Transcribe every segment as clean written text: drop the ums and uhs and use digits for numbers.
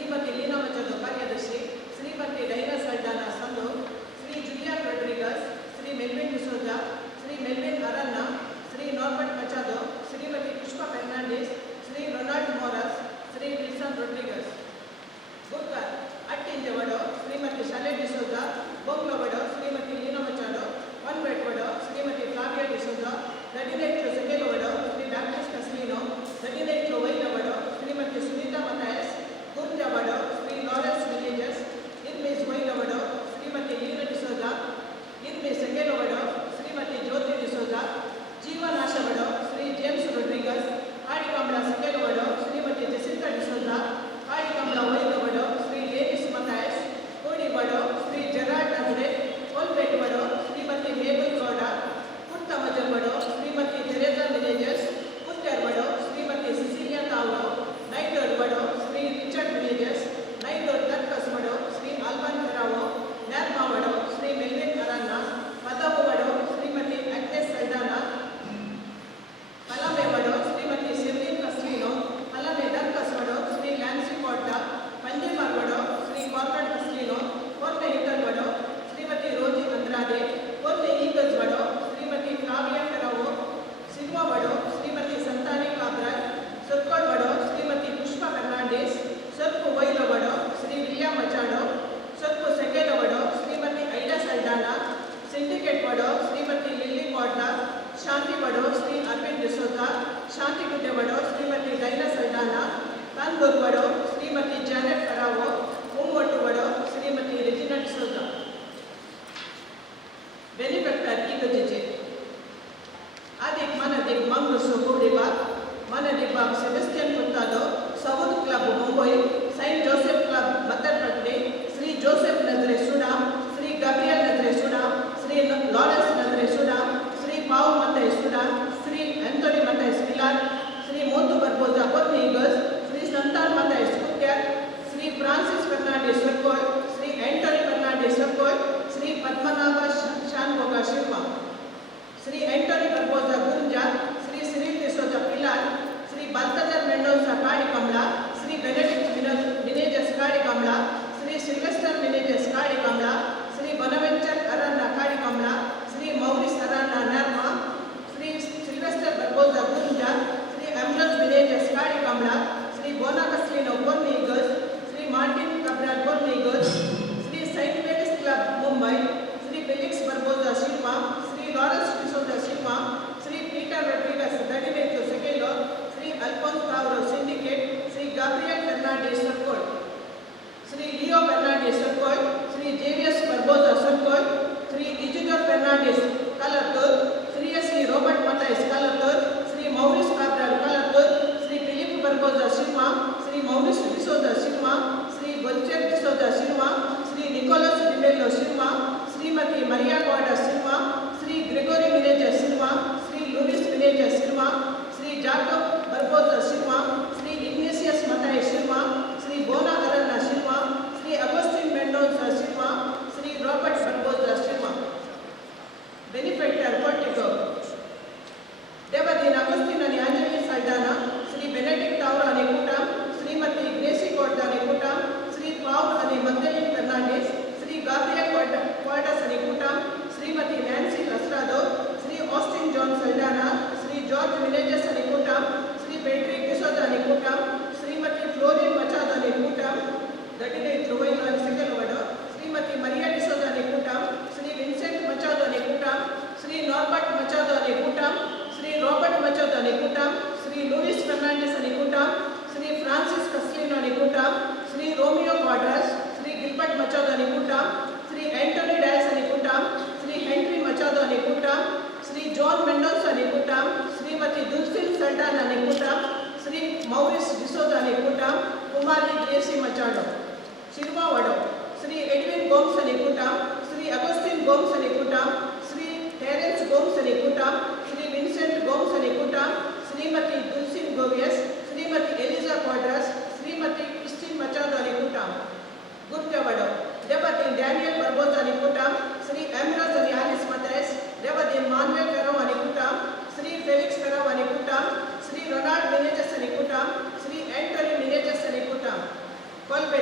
ಶ್ರೀಮತಿ ಲೀನಾ ಮಚದೋ ಕಾರ್ಯದರ್ಶಿ, ಶ್ರೀಮತಿ ಡೈನಾ ಸಲ್ಡಾನಾ ಸಂಧು, ಶ್ರೀ ಜುಲಿಯನ್ ರೊಡ್ರಿಗಸ್, ಶ್ರೀ ಮೆಲ್ವಿನ್ ಡಿಸೋಜಾ, ಶ್ರೀ ಮೆಲ್ವಿನ್ ಅರನ್ನ, ಶ್ರೀ ನಾರ್ಬರ್ಟ್ ಮಚಾದೋ, ಶ್ರೀಮತಿ ಪುಷ್ಪಾ ಫೆರ್ನಾಂಡಿಸ್, ಶ್ರೀ ರೊನಾಲ್ಡ್ ಮೋರಸ್, ಶ್ರೀ ವಿಲ್ಸನ್ ರೊಡ್ರಿಗಸ್. ಬುಕ್ಕರ್ ಅಟ್ಟಿಂಜವಡೋ ಶ್ರೀಮತಿ ಶಾಲೆ ಡಿಸೋಜಾ, ಬೊಂಗ್ಲವಡೋ ಶ್ರೀಮತಿ ಲೀನಾ ಮಚಾಡೋ, ಒನ್ಬೆಟ್ವಡೋ ಶ್ರೀಮತಿ ಫ್ಲಾವಿಯಾ ಡಿಸೋಜಾ, ದಡಿನೆಟ್ಲು ಸೆಗೆಲವಡೋ ಶ್ರೀ ಬ್ಯಾಪ್ಟಿಸ್ಟ್ ಕಸ್ಲಿನೋ, ದಡಿನೆಟ್ಲು ವೈಲವಡೋ ಶ್ರೀಮತಿ ಸುನೀತಾ ಮತಾಯಸ್, ಗುರ್ಜವಡೋ ಶ್ರೀ ಲಾರೆನ್ಸ್ ವಿಲೇಜಸ್, ಇರ್ಮಿಸ್ ವೈಲವಡೋ ಶ್ರೀಮತಿ ಲೀನಾ ಡಿಸೋಜಾ, ಇರ್ಮಿಸ್ ಸೆಗೆಲವಡೋ ಶ್ರೀಮತಿ ಜ್ಯೋತಿ ಡಿಸೋಜಾ, ಜೀವನಾಶವಡೋ ಶ್ರೀ ಜೇಮ್ಸ್ ರೊಡ್ರಿಗಸ್, ಆಡಿಕಂಬಳ ಸೆಗೆಲವಡೋ ಶ್ರೀಮತಿ ಜೆಸಿಂತಾ ಡಿಸೋಜಾ, ಆಡಿಕಂಬಳ ವೈಲವಡೋ ಶ್ರೀ ಲೇನಿಸ್ ಮತಾಯಸ್, ಕೋಡಿವಡೋ ಶ್ರೀ ಜೆರಾಲ್ಡ್ ನಜ್ರೆ, ಒಲ್ಬೆಟ್ವಡೋ ಶ್ರೀಮತಿ ಮೇಬಲ್ ಗೌಡ, ಪುಟ್ಟಮಜರ್ವಡೋ ಶ್ರೀಮತಿ ತೆರೇಸಾ ವಿಲೇಜಸ್, ಪುತ್ತರ್ವಡೋ ಶ್ರೀಮತಿ ಸಿಸಿಲಿಯಾ ತಾವಡೋ, ನೈಟೋರ್ವಡೋ ಶ್ರೀ ರಿಚರ್ಡ್ ವಿಲೇಜಸ್, ನೈಟೋರ್ ದರ್ಕಸ್ವಡೋ ಶ್ರೀ ಆಲ್ಬನ್ ಫೆರಾವೋ, ನ್ಯಾರ್ಮಾವಡೋ ಶ್ರೀ ಮೆಲ್ವಿನ್ ಅರನ್ನ, ಪದವುವಡೋ ಶ್ರೀಮತಿ ಅಗ್ನೆಸ್ ಸಲ್ಡಾನಾ, ಪಲಮೆವಡೋ ಶ್ರೀಮತಿ ಸಿರ್ಲಿನ್ ಕಸ್ಲಿನೋ, ಪಲಮೆ ದರ್ಕಸ್ವಡೋ ಶ್ರೀ ಲ್ಯಾನ್ಸಿ ಕೋಟಾ, ಪಂಜೆಮರ್ವಡೋ ಶ್ರೀ ಕಾರ್ಪೆಟ್ ಕಸ್ಲಿನೋ, ಕೋರ್ನೆ ಹಿಟಲ್ವಡೋ ಶ್ರೀಮತಿ ರೋಜಿ ಅಂದ್ರಾದೆ, ಕೋರ್ನೆ ಈಗಜ್ವಡೋ ಶ್ರೀಮತಿ ಫ್ಲಾವಿಯಾ ಫೆರಾವೋ, ಸಿಲ್ವಾವಡೋ ಶ್ರೀಮತಿ ಸಂತಾನಿ ಕಾಬ್ರಲ್, ಸೊತ್ಕೊಳ್ವಡೋ ಶ್ರೀಮತಿ ಪುಷ್ಪಾ ಫೆರ್ನಾಂಡಿಸ್, ಸೊತ್ಪು ವೈಲವಡೋ ಶ್ರೀ ವಿಲಿಯಂ ಮಚಾಡೋ, ಸೊತ್ಪು ಸೆಗೆಲವಡೋ ಶ್ರೀಮತಿ ಐಡಾ ಸಲ್ಡಾನಾ, ಸಿಂಡಿಕೇಟ್ ವಡೋ ಶ್ರೀಮತಿ ಲಿಲ್ಲಿ ಕೋಟ್ಲಾ, ಶಾಂತಿವಡೋ ಶ್ರೀ ಅರವಿಂದ್ ಡಿಸೋಜಾ, ಶಾಂತಿಗುಡ್ಡೆವಡೋ ಶ್ರೀಮತಿ ಡೈನಾ ಸಲ್ಡಾನಾ, ಕಾನ್ಬುರ್ವಡೋ ಶ್ರೀಮತಿ ಜಾನೆಟ್ ಫೆರಾವೋ, ಮುಂಗೊಟ್ಟುವಡೋ ಶ್ರೀಮತಿ ರೆಜಿನಾ ಡಿಸೋಜಾ. ಬೆನಿಫೆಕ್ಟರ್ ಈಗ ಜಿಜೆ ಆದಿಕ್ ಮನದಿಕ್ ಮಂಗ್ಲೂಸು ಗೂಡಿಬಾಗ್, ಮನದಿಬ್ಬಾಗ್ ಸೆಬೆಸ್ಟಿಯನ್ ಕುತ್ತಾದೋ, ಸೌದ್ club Mumbai, saint Joseph club ಮತ್ತರ್ಪಟ್ಟಿ, ಶ್ರೀ ಜೋಸೆಫ್ ನಜ್ರೆ ಸುಡಾಮ್, ಶ್ರೀ ಗಬ್ರಿಯಲ್ ನಜ್ರೆ ಸುಡಾಮ್, ಶ್ರೀ ಲಾರೆನ್ಸ್ ನಜ್ರೆ ಸುಡಾಮ್, ಶ್ರೀ ಪಾವ್ ಮತೈ ಸುಡಾಮ್, ಶ್ರೀ ಆಂಟೋನಿ ಮತೈ ಪಿಲಾರ್, ಶ್ರೀ ಮೋತು ಬರ್ಬೋಜಾ ಕೊರ್ನಿ ಈಗಲ್ಸ್, ಶ್ರೀ ಸಂತಾನ್ ಮತೈ ಸ್ಕುಟ್ಯರ್, ಶ್ರೀ ಫ್ರಾನ್ಸಿಸ್ ಫೆರ್ನಾಂಡಿಸ್ ಸೊಕ್ಕೋಳ್, ಶ್ರೀ ಆಂಟೋನಿ ಫೆರ್ನಾಂಡಿಸ್ ಸೊಕ್ಕೋಳ್, ಶ್ರೀ ಪದ್ಮನಾಭ ಶಾನ್ಭೋಗ ಶಿರ್ಮಾ, ಶ್ರೀ ಆಂಟೋನಿ ಬರ್ಬೋಜಾ ಗುಂಜಾ, ಶ್ರೀ ಸಿರಿಲ್ ಡಿಸೋಜಾ ಪಿಲಾರ್, ಶ್ರೀ ಬಾಲ್ತಜರ್ ಮೆಂಡೋಸಾ ಕಾಡಿಕಂಬಳ, ಶ್ರೀ ಬೆನೆಡಿಕ್ಟ್ ವಿನೇಜಸ್ ಕಾಡಿಕಂಬಳ, ಶ್ರೀ ಸಿಲ್ವೆಸ್ಟರ್ ವಿನೇಜಸ್ ಕಾಡಿಕಂಬಳ, ಶ್ರೀ ಬೊನವೆಂಚರ್ ಅರನ್ನ ಕಾಡಿಕಂಬಳ, ಶ್ರೀ ಮೌರಿಸ್ ಅರನ್ನ ನರ್ಮಾ, ಶ್ರೀ ಸಿಲ್ವೆಸ್ಟರ್ ಬರ್ಬೋಜಾ ಗುಂಜಾ, ಶ್ರೀ ಅಮ್ರೋಸ್ ವಿನೇಜಸ್ ಕಾಡಿಕಂಬಳ, ಶ್ರೀ ಬೋನಾ ಕಸ್ಲಿನೋ ಕೊರ್ನಿ ಈಗಲ್ಸ್, ಶ್ರೀ ಮಾರ್ಟಿನ್ ಕಬ್ರಾಲ್ ಕೊರ್ನಿ eagles, Shri Saint Mary's club Mumbai, Shri Felix Barboza ಶಿಲ್ಮಾ, ಶ್ರೀ ಲಾರೆನ್ಸ್ ಡಿಸೋಜಾ ಶಿಲ್ಮಾ, ಶ್ರೀ ಪೀಟರ್ ರೊಡ್ರಿಗಸ್ ದಡಿನೆಟ್ಟು ಸೆಗೆಲೋ, ಶ್ರೀ ಅಲ್ಫೋನ್ಸ್ ತಾವ್ರೋ ಸಿಂಡಿಕೇಟ್, ಶ್ರೀ ಗಾಬ್ರಿಯಲ್ ಫೆರ್ನಾಂಡಿಸ್ ಸೊಕ್ಕೋಳ್, ಶ್ರೀ ಲಿಯೋ ಫೆರ್ನಾಂಡಿಸ್ ಸೊಕ್ಕೋಳ್, ಶ್ರೀ ಜೇವಿಯಸ್ ಬರ್ಬೋಜಾ ಸೊಕ್ಕೋಳ್, ಶ್ರೀ ಇಜಿಡೋರ್ ಫೆರ್ನಾಂಡಿಸ್ ಕಲತ್ತೂರ್, ಶ್ರೀ ಎಸ್ ಇ ರೋಬರ್ಟ್ ಮತೈಸ್ ಕಲತ್ತೂರ್, ಶ್ರೀ ಮೌರಿಸ್ ಕಾಬ್ರಾಲ್ ಕಲತ್ತೂರ್, ಶ್ರೀ ಫಿಲಿಪ್ ಬರ್ಬೋಜಾ ಶಿಲ್ಮಾ, ಶ್ರೀ ಮೌರಿಸ್ ಡಿಸೋಜಾ ಶಿಲ್ಮಾ, ಶ್ರೀ ಬೊಲ್ಚೆರ್ ಡಿಸೋಜಾ ಶಿಲ್ಮಾ, ಶ್ರೀ ನಿಕೋಲಸ್ ಡಿಬೆಲ್ಲೋ ಶಿಲ್ಮಾ, ಶ್ರೀಮತಿ ಮರಿಯಾ ಗೌಡ ಶಿಲ್ಮಾ, ಶ್ರೀ ಗ್ರೆಗೋರಿ ವಿನೇಜಸ್ ಶಿಲ್ಮಾ, ಶ್ರೀ ಲೂಯಿಸ್ ವಿನೇಜಸ್ ಶಿಲ್ಮಾ, ಶ್ರೀ ಜಾಕೋಬ್ ಬರ್ಬೋಜಾ ಶಿಲ್ಮಾ, ಶ್ರೀ ಇಗ್ನೇಸಿಯಸ್ ಮತಾಯ್ ಶಿಲ್ಮಾ, ಶ್ರೀ ಬೋನಾ ಅರನ್ನ ಶಿಲ್ಮಾ, ಶ್ರೀ ಅಗೋಸ್ಟಿನ್ ಮೆಂಡೋಸಾ ಶಿಲ್ಮಾ, ಶ್ರೀ ರಾಬರ್ಟ್ ಬರ್ಬೋಜಾ ಶಿಲ್ಮಾ. ಬೆನಿಫೆಕ್ಟರ್ ಪೊರ್ಟಿಕೋ ದೇವದಿನ ಅಗೋಸ್ಟಿನ ಆಂಜಲಿ ಸಲ್ಡಾನಾ, ಶ್ರೀ ಬೆನೆಡಿಕ್ಟ್ ತಾವ್ರ ಅನೆಕೂಟ, ಶ್ರೀಮತಿ ಗ್ರೇಸಿ ಕೋರ್ಟ್ ಅನೆಕೂಟ, ಶ್ರೀ ಪಾವ್ ಅನೆ ಮಗ್ದಲಿನ್ ಫೆರ್ನಾಂಡಿಸ್, ಶ್ರೀ ಗಾಬ್ರಿಯಲ್ ಕ್ವಾರ್ಟಸ್ ಅನೆಕೂಟ, ಶ್ರೀಮತಿ ನ್ಯಾನ್ಸಿ ಲಸ್ರಾದೋ, ಶ್ರೀ ಆಸ್ಟಿನ್ ಜಾನ್ ಸಲ್ಡಾನಾ, ಶ್ರೀ ಜಾರ್ಜ್ ವಿಲೇಜಸ್ ಅನೆಕೂಟ, ಶ್ರೀ ಪೆಡ್ರಿಕ್ ಡಿಸೋಜಾ ಅನೆಕೂಟ, ಶ್ರೀಮತಿ ಫ್ಲೋರಿನ್ ಮಚಾದೋ ಅನೆಕೂಟ, ದಡಿನೆ ಧ್ರುವೈಲು ಸೆಗೆಲವಡೋ, ಶ್ರೀಮತಿ ಮರಿಯಾ ಡಿಸೋಜಾ ಅನೆಕೂಟ, ಶ್ರೀ ವಿನ್ಸೆಂಟ್ ಮಚಾದೋ ಅನೆಕೂಟ, ಶ್ರೀ ನಾರ್ಬರ್ಟ್ ಮಚಾದೋ ಅನೆಕೂಟ, ಶ್ರೀ ರಾಬರ್ಟ್ ಮಚಾದೋ ಅನೆಕೂಟ, ಶ್ರೀ ಲೂಯಿಸ್ ಫೆರ್ನಾಂಡಿಸ್ ಅನೆಕೂಟ, ಶ್ರೀ ಫ್ರಾನ್ಸಿಸ್ ಕಸ್ಲಿನೋ ಅನೆಕೂಟ, ಶ್ರೀ ರೋಮಿಯೋ ಕ್ವಾಡ್ರಸ್, ಶ್ರೀ ಗಿಲ್ಬರ್ಟ್ ಮಚಾದೋ ಅನೆಕೂಟ, ಶ್ರೀ ಆಂಟೋನಿ ಡಯಸ್ ಅನೆಕೂಟ, ಶ್ರೀ ಹೆನ್ರಿ ಮಚಾದೋ ಅನೆಕೂಟ, ಶ್ರೀ ಜಾನ್ ಮೆಂಡೋಸ್ ಅನೆಕೂಟ, ಶ್ರೀಮತಿ ದುಲ್ಸಿಲ್ ಸಲ್ಡಾನ್ ಅನೆಕೂಟ, ಶ್ರೀ ಮೌರಿಸ್ ಡಿಸೋಜಾ ಅನೆಕೂಟ, ಕುಮಾರಿ ಗ್ರೇಸಿ ಮಚಾಡೋ. ಶಿರ್ಮಾವಡೋ ಶ್ರೀ ಎಡ್ವಿನ್ ಗೋಮ್ಸ್ ಅನೆಕೂಟ, ಶ್ರೀ ಅಗೋಸ್ಟಿನ್ ಗೋಮ್ಸ್ ಅನೆಕೂಟ, ಶ್ರೀ ಟೆರೆನ್ಸ್ ಗೋಮ್ಸ್ ಅನೆಕೂಟ, ಶ್ರೀ ವಿನ್ಸೆಂಟ್ ಗೋಮ್ಸ್ ಅನೆಕೂಟ, ಶ್ರೀಮತಿ ದುಲ್ಸಿನ್ ಗೋವಿಯಸ್, ಶ್ರೀಮತಿ ಎಲಿಜಾ ಕ್ವಾಡ್ರಸ್, ಶ್ರೀಮತಿ ಕ್ರಿಸ್ಟಿನ್ ಮಚಾದೋ ಅನೆಕೂಟ. ಗುರ್ಜವಡೋ ದೇವದಿನ್ ಡ್ಯಾನಿಯಲ್ ಬರ್ಬೋಜಾ ಅನೆಕೂಟ, ಶ್ರೀ ಅಮ್ರೋಸ್ ಅಲಿಯಾಲಿಸ್ ಮತೈಸ್, ದೇವದಿನ್ ಮಾನ್ವೆಲ್ ಫೆರಾವ್ ಅನೆಕೂಟ, ಶ್ರೀ ಫೆಲಿಕ್ಸ್ ಫೆರಾವ್ ಅನೆಕೂಟ, ಶ್ರೀ ರೊನಾಲ್ಡ್ ವಿನೇಜಸ್ ಅನೆಕೂಟ, ಶ್ರೀ ಆಂಟೋನಿ ವಿನೇಜಸ್ ಅನೆಕೂಟ. ಕೊಲ್ಬೆ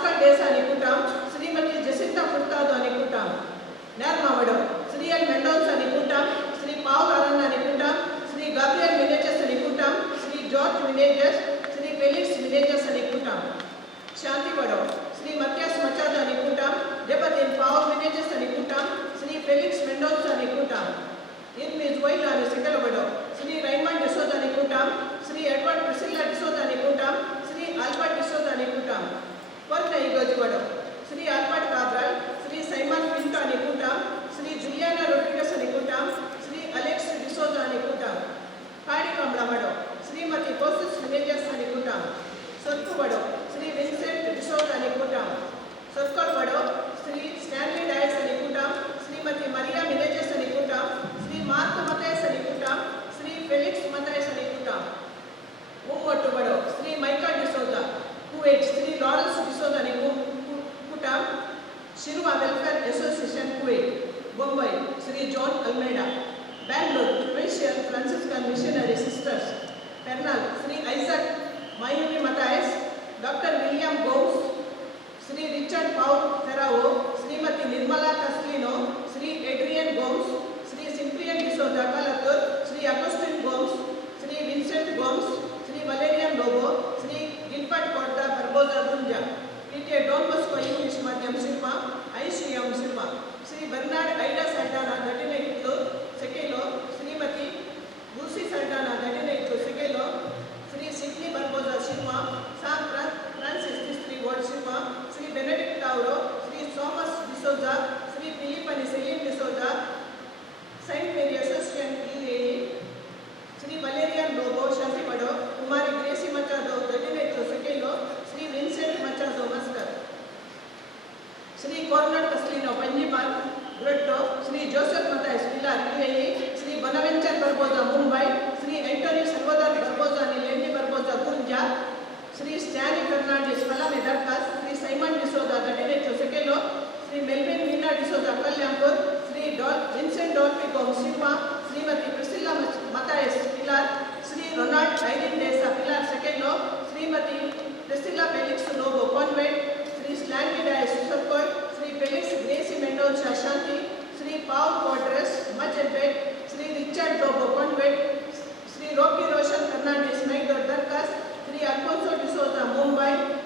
Pascal Desa Nikutam, Srimati Jacinta Furtado Nikutam, Narmavado, Sri L. Mendoza Nikutam, Sri Paul Arana Nikutam, Sri Gabriel Villages Nikutam, Sri George Villages, Sri Felix Villages Nikutam, Shanti Vado, Sri Matthias Machado Nikutam, Deputy Paul Villages Nikutam, Sri Felix Mendoza Nikutam, in Miss Waila Nikalavado, Sri Raymond D'Souza Nikutam, Sri Edward Priscilla D'Souza Nikutam, Sri Albert D'Souza Nikutam, Porta Igojivado, Sri Albert Cabral, Sri Simon Pinto Nikutam, Sri Juliana Rodriguez Nikutam, Sri Alex D'Souza Nikutam, Kadi Kamlamado, Sri Mati Moses Villages Nikutam, Sotkuvado, Sri Vincent D'Souza Nikutam, Sotkuvado, Sri Stanley Dias Nikutam, Sri Mati Maria Villages Nikutam, Sri Mark Matthias Nikutam, Sri Felix Matthias Nikutam, Umotuvado, Sri Michael D'Souza, Kuwait, Sri Lawrence D'Souza Nikutam, Shirva Welfare Association Kuwait, Bombay, Sri John Almeida, Bangalore, Christian Franciscan Missionary Sisters, Pernal, Sri Isaac Mayumi Matthias, Dr. William Gomes, Sri Richard Paul Ferrao, Srimati Nirmala Castellino, Sri Adrian Gomes, Sri Cyprian D'Souza Kalatur, Sri Agustin Gomes, Sri Vincent Gomes, Sri Valerian Lobo, Sri Gilbert Corda Barbosa Gunja, P.T. Don Bosco English Madhyam Shilpa, ICM Shilpa, Sri Bernard Aida Santana, 39 Sekelo, Srimati Lucy Santana, 39 Sekelo, Sri Sidney Barbosa Shilpa, Sam Francis District Ward Shilpa, Sri Benedict Tauro, Sri Thomas D'Souza, Sri Philippine Celine D'Souza, Saint Mary Association UAE, Sri Valerian Lobo Shantipado, Kumari Gracie Machado, 38 Sekelo, Sri Vincent Machado Mascar, Sri Cornel Castellino Panjipan, Grotto, Sri Joseph Matthias Pilar UAE, Sri Bonaventure Barbosa Mumbai, Sri Anthony Salvador Barbosa Nilendi Barbosa Kunja, Sri Stanley Fernandez Palame Darkas, Sri Simon D'Souza 38 Sekelo, Sri Melvin Mina D'Souza Kalyampur, Sri Vincent Dolphy Gomes Silva, Srimati Priscilla Matthias Pilar, Sri Ronald Irene Desa Pilar Sekelo, Srimati Priscilla Felix Lobo Convent, Sri Stanley Dias Support, Sri Felix Gracie Mendoza Shanti, Sri Paul Quadras Majempet, Sri Richard Lobo Convent, Sri Rocky Roshan Fernandez Naidor Darkas, Sri Alfonso D'Souza Mumbai,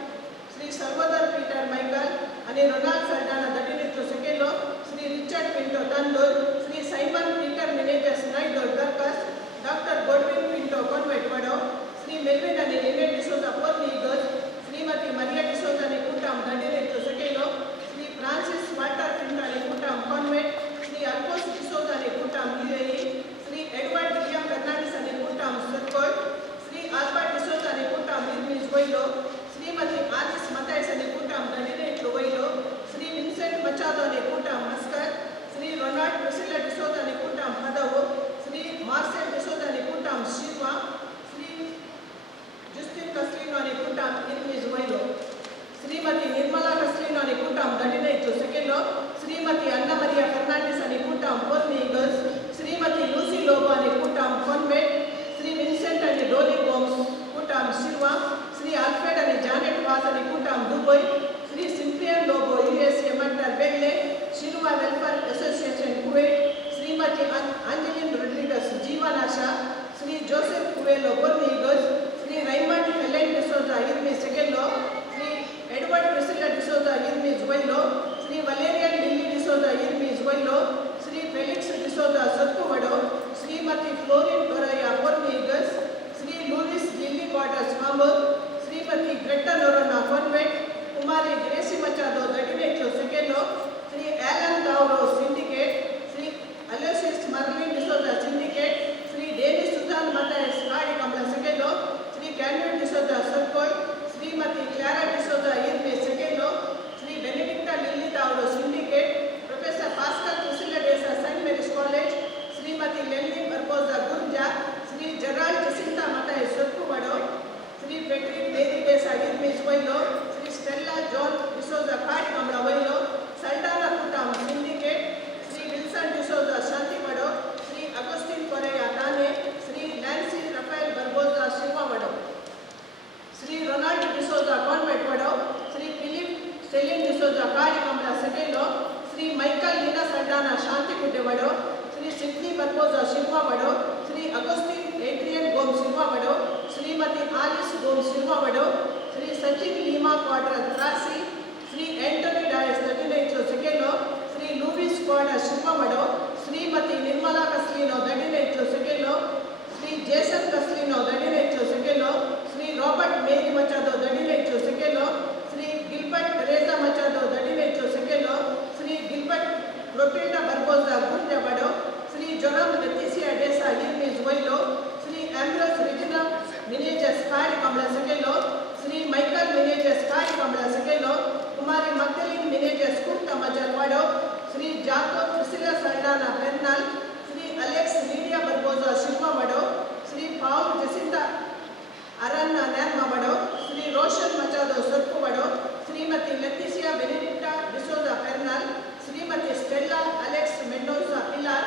Sri Salvador Peter Michael, Ani Ronald Saldana 38 Sekelo, Sri Richard Pinto Tandur, Sri Simon Peter Menegas Naidor Darkas, Dr. Godwin Pinto Convent Vado, Sri Melvin and Lynette D'Souza Porni Eagles, Srimati Maria D'Souza Nikutam 38 Sekelo, Sri Francis Walter Pinto Nikutam Convent, Sri Alphonse D'Souza Nikutam UAE, Sri Edward William Fernandez Nikutam Circle, Sri Albert D'Souza Nikutam Irmis Voilo, Srimati Alice Matthias Nikutam 38 Voilo, Sri Vincent Machado Nikutam Mascar, Sri Ronald Priscilla D'Souza Nikutam Hadavo, Sri Marcel D'Souza Nikutam Shiva, Sri Justin Castellino Nikutam Irmis Voilo, Srimati Nirmala Castellino Nikutam 39 Sekelo, Srimati Anna Maria Fernandez Nikutam Porni Eagles, Srimati Lucy Lobo Nikutam Convent, Sri Vincent and Dolly Gomes Kutam Silva, Sri Alfred and Janet Vasa Nikutam Dubai, Sri Cyprian Lobo USA Mandar Bengle, Shirva Welfare Association Kuwait, Srimati Angeline Rodriguez Jivanasha, Sri Joseph Kuelo Porni Eagles, Sri Raymond Helen D'Souza Irmis Sekelo, Sri Edward Priscilla D'Souza Irmis Voilo, Sri Valerian Lily D'Souza Irmis Voilo, Sri Felix D'Souza Sotkuvado, Srimati Florin Doraya Porni Eagles, Sri Louis Lily Quarters Hamburg, Srimati Greta Lorana Convent, Kumari Gracie Machado 38 Sekelo, Sri Alan Tauro Syndicate, Sri Aloysius Marlin D'Souza Syndicate, Sri Dennis Suzanne Matthias Kadi Kamla Sekelo, Sri Cameron D'Souza Circle, Srimati Clara D'Souza Irme Sekelo, Sri Benedicta Lily Tauro Syndicate, Professor Pascal Priscilla Desa St. Mary's College, Srimati Lenny Barbosa Gurja, Sri Gerald Kamla Segelo, Kumari Magdalene Menejas Kunta Majalwado, Sri Jacob Priscilla Saldana Bernal, Sri Alex Lydia Barbosa Shilpa Vado, Sri Paul Jacinta Aranna Nerma Vado, Sri Roshan Machado Surpu Vado, Srimati Leticia Benedicta D'Souza Bernal, Srimati Stella Alex Mendoza Pilar,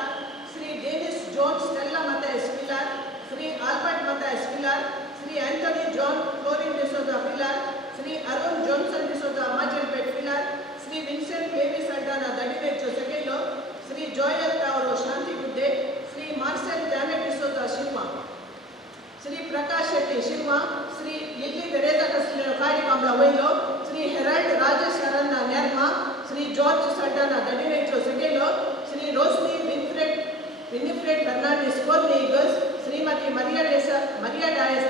Sri Dennis John Stella Matthias Pilar, Sri Albert Matthias Pilar, Sri Anthony John Florin D'Souza Pilar, Sri Arun Johnson D'Souza Majalpet Pilar, Sri Vincent Baby Saldana Dadivecho Segelo, Sri Joel Tauro Shanti Gudde, Sri Marcel Janet D'Souza Shilma, Sri Prakash Shetty Shilma, Sri Lily Teresa Castillo Kadi Kamla Wailo, Sri Herald Rajesh Aranna Nerma, Sri George Saldana Dadivecho Segelo, Sri Rosny Winifred Fernandez Cornelius, Srimati Maria Dias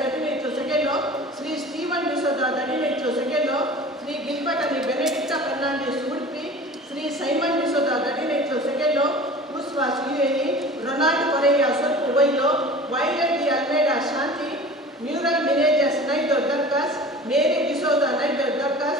Dadivecho Segelo, Sri Stephen D'Souza Dadivecho Segelo, Sri Gilbert and Benedicta Fernandez Woodby, Sri Simon D'Souza Dadivecho Segelo, Uswas UAE, Ronald Correa Surpu Wailo, Violet D. Almeida Shanti, Mural Menejas Naido Darkas, Mary D'Souza Naido Darkas,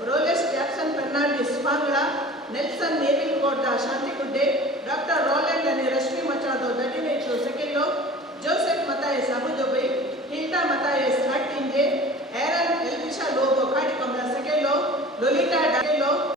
Roles Jackson Fernandez Spangla, Nelson Neville Gorda Shanti Gudde, Dr. Roland and Rashmi Machado Dadivecho Segelo, Joseph Matthias Abu Dhabi, Hilda Matthias Hatinje, Aaron Elvisha Lobo Kadi Kamla Segelo, Lolita Dagelo,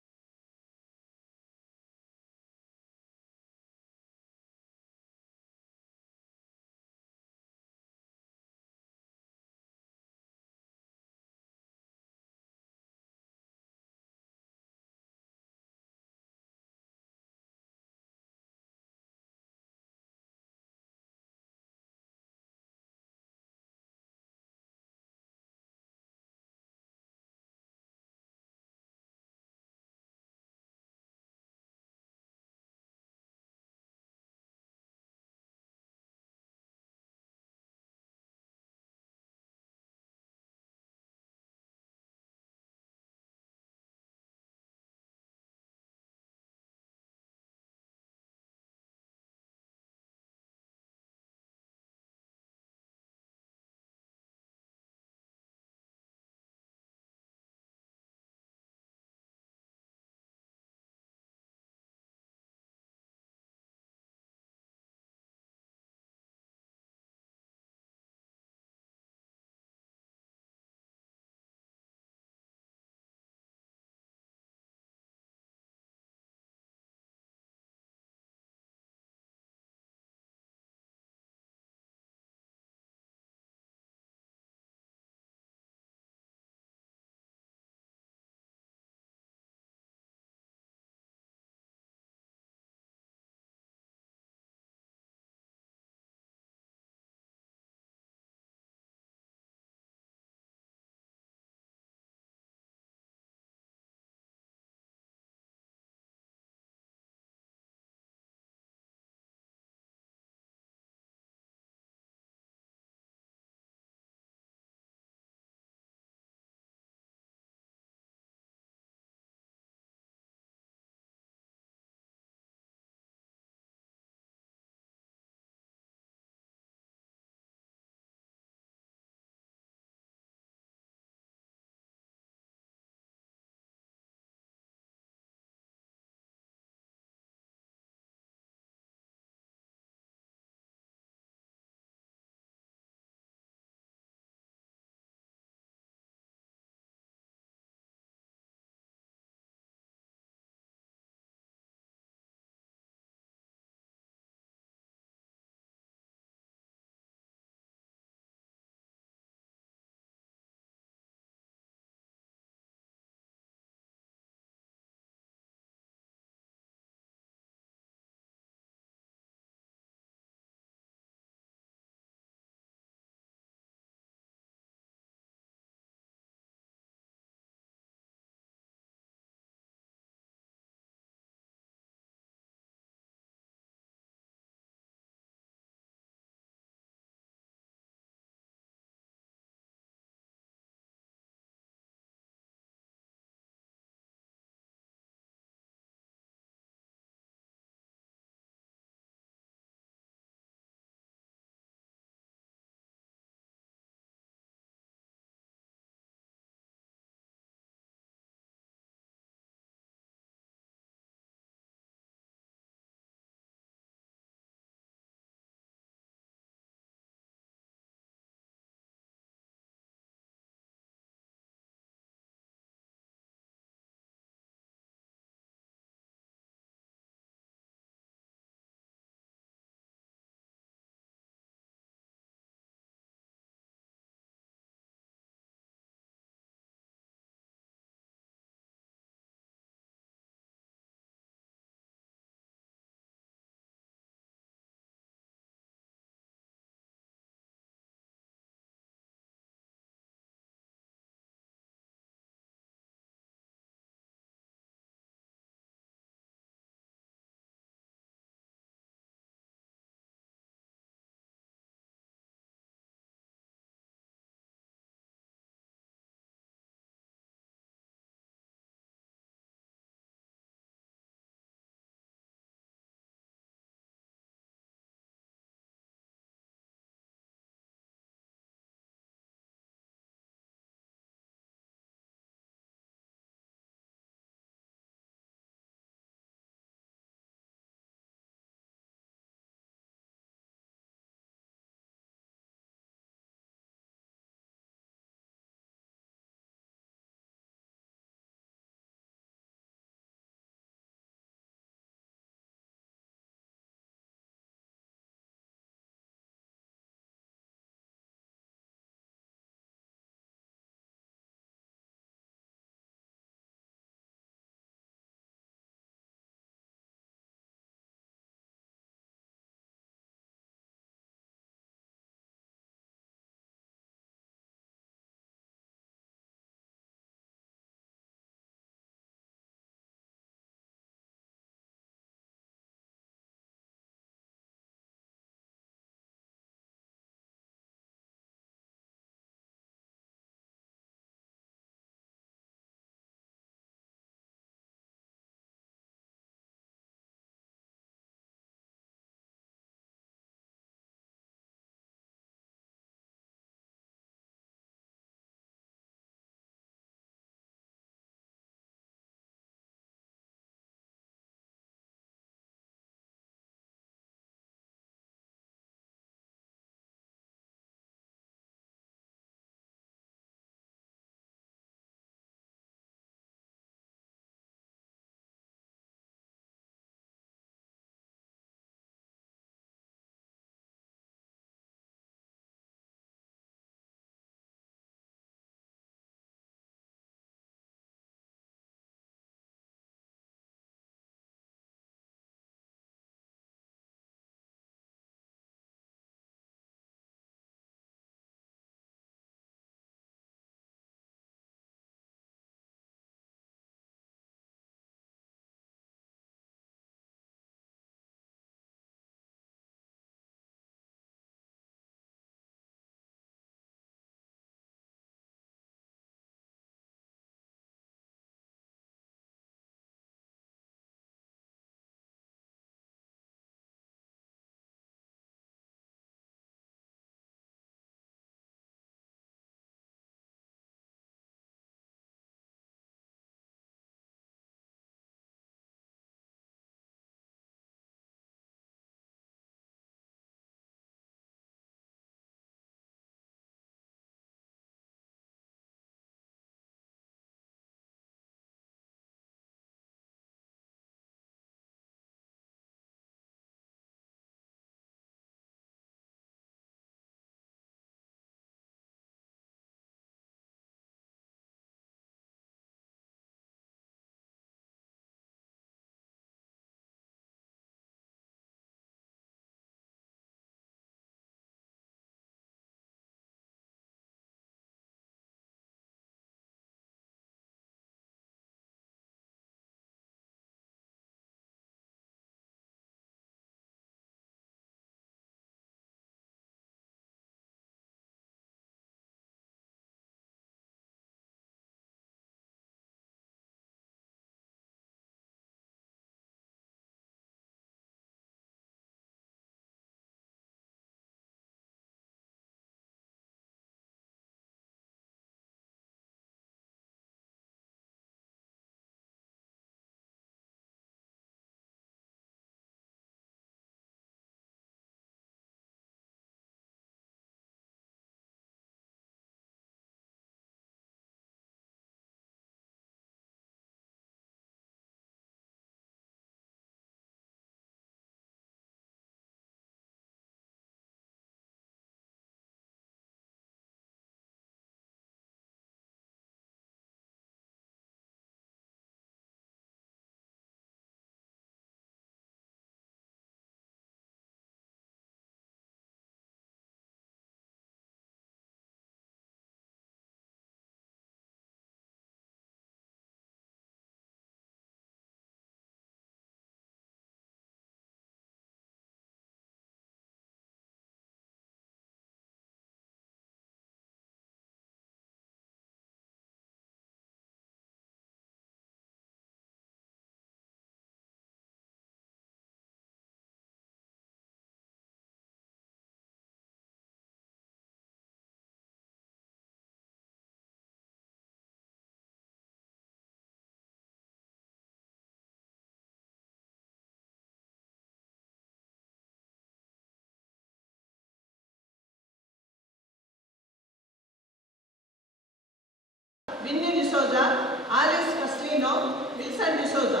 D'Souza, Alice Castelino, Wilson D'Souza.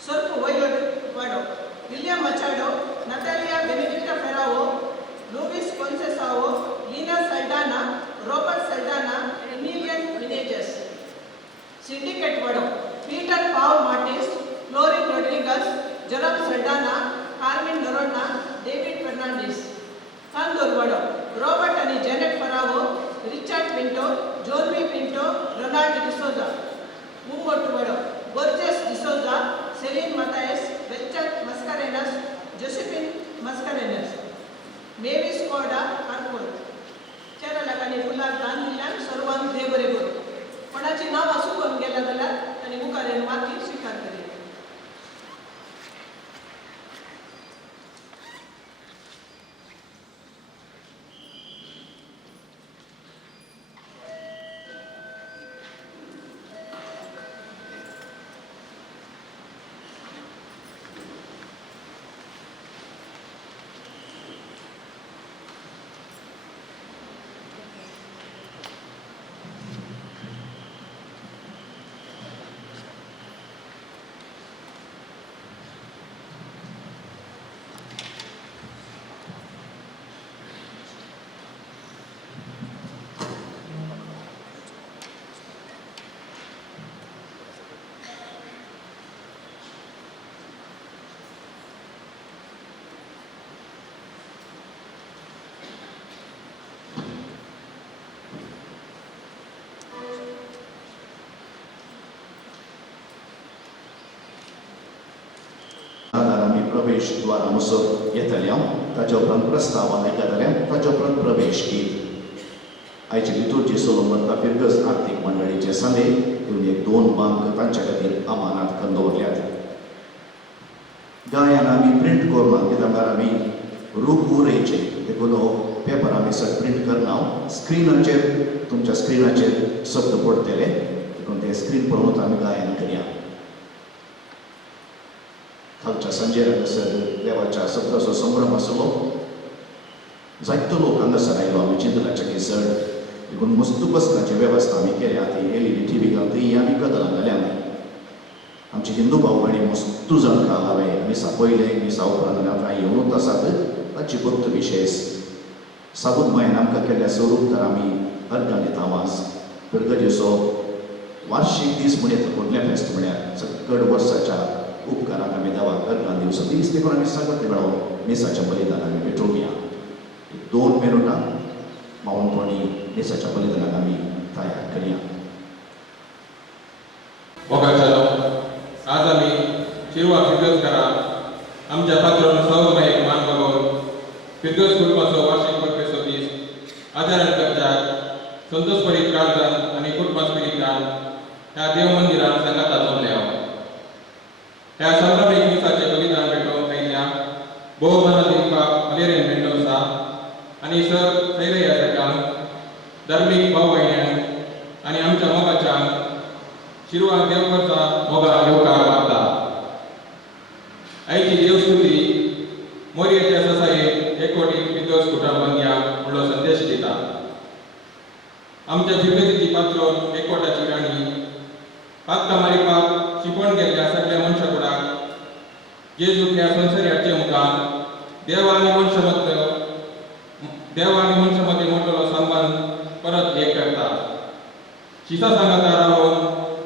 Sorpo Guado, William Machado, Natalia Benedicta Ferrao, Luis Concesao, Lina Saldana, Robert Saldana, Emilian Vinegas. Syndicate Vado, Peter Paul Martis, Florin Rodriguez, Jerome Saldana, Carmen Dorona, David Fernandez. Kandur Vado, Robert and Janet Ferrao, Richard Pinto, Jorvi Pinto, Ronald D'Souza. Mumot Vado, Borges D'Souza, Celine Matthias, Richard Mascarenas, Josephine Mascarenas. Mavis Corda, Harpur. Cheralakani Fular Dandilan, Sarvan Devaregur. कोणाची नाव असू करून गेला जाल्यार ताणी मुखार येवन वाक्य स्वीकार करी. प्रवेश द्वारानुसार येतल्या ताचे उपरांत प्रस्तावान आयकतल्या ताचे उपरांत प्रवेश गीत. आयची लिटूर्जी सोलोमन फिरगस आर्थीक मंडळीचे सांदे घेवन एक 2 बांक तांचे खातीर अमानात करून दवरल्यात. गायन आमी प्रिंट करून कित्याक आमी रूख उरयचे देखून पेपर आमी सगळे प्रिंट करना. स्क्रिनाचेर तुमच्या स्क्रिनाचेर शब्द पडटले देखून ते स्क्रीन पळोवनूच आमी गायन करया. खालच्या संजय हांगासर देवाच्या सप्ताचो संभ्रम आसलो. जायतो लोक हांगासर आयलो. आमी चिंतनाच्या केसर देखून मस्तुबस्ताची वेवस्था आमी केल्या. ती LED TV घालता ही आमी कदलां घाल्यात. आमची हिंदू भाव भयणी मस्तू जाण काल हांवें मिसा पयले मिसा उपरांत आतां येवनूच आसात. ताची भक्त विशेष साबूत मायन आमकां केल्ल्या स्वरूप तर आमी अर्गां दिता वाज. गणपतीचो वार्षिक दीस म्हण येता व्हडलें फेस्त म्हळ्यार सकट वर्साच्या उपकाराक आमी देवाक अर्गां दिवचो दीस देखून आमी सगळे मेळोन मिसाच्या बलिदान आमी पेटोवया. 2 मिनटां मावनपणी मिसाच्या बलिदानाक आमी तयार करया. आज आमी शिरवा फिरगसकारां आमच्या पात्रोन सौरमयेक मान बगोवन फिरगस कुटुंबाचो वार्षिक बर्थडेचो दीस आचरण करच्याक संतोष परीत काळजान आनी कुटुंबा स्पिरितान ह्या देव मंदिरान संगाता जमल्या. ह्या संभ्रमीक दिसाचे बलिदान भेटोवंक आयिल्ल्या भोवमाना दिवपाक मलेरियन मेंडोसा आनी सर सैरया सटांक धार्मीक भाव भयण्यांक आनी आमच्या मोगाच्यांक शिरवा देवकरचा मोगा येवकार मागता. आयची देवस्तुती मोरयेच्या ससायेक एकवटीत फिरगस कुटुंबांक म्हणलो संदेश दिता. आमच्या फिरगसीची पात्रोन एकवटाची राणी पाखता मारिपाक शिकवण केल्ल्या सगळ्या मनशाकुडाक जेजू ह्या संवसारी हाडचे मुखार देव आनी मनशा मदीं मोठलो संबंध परत एक करता. शिसा सांगाता रावन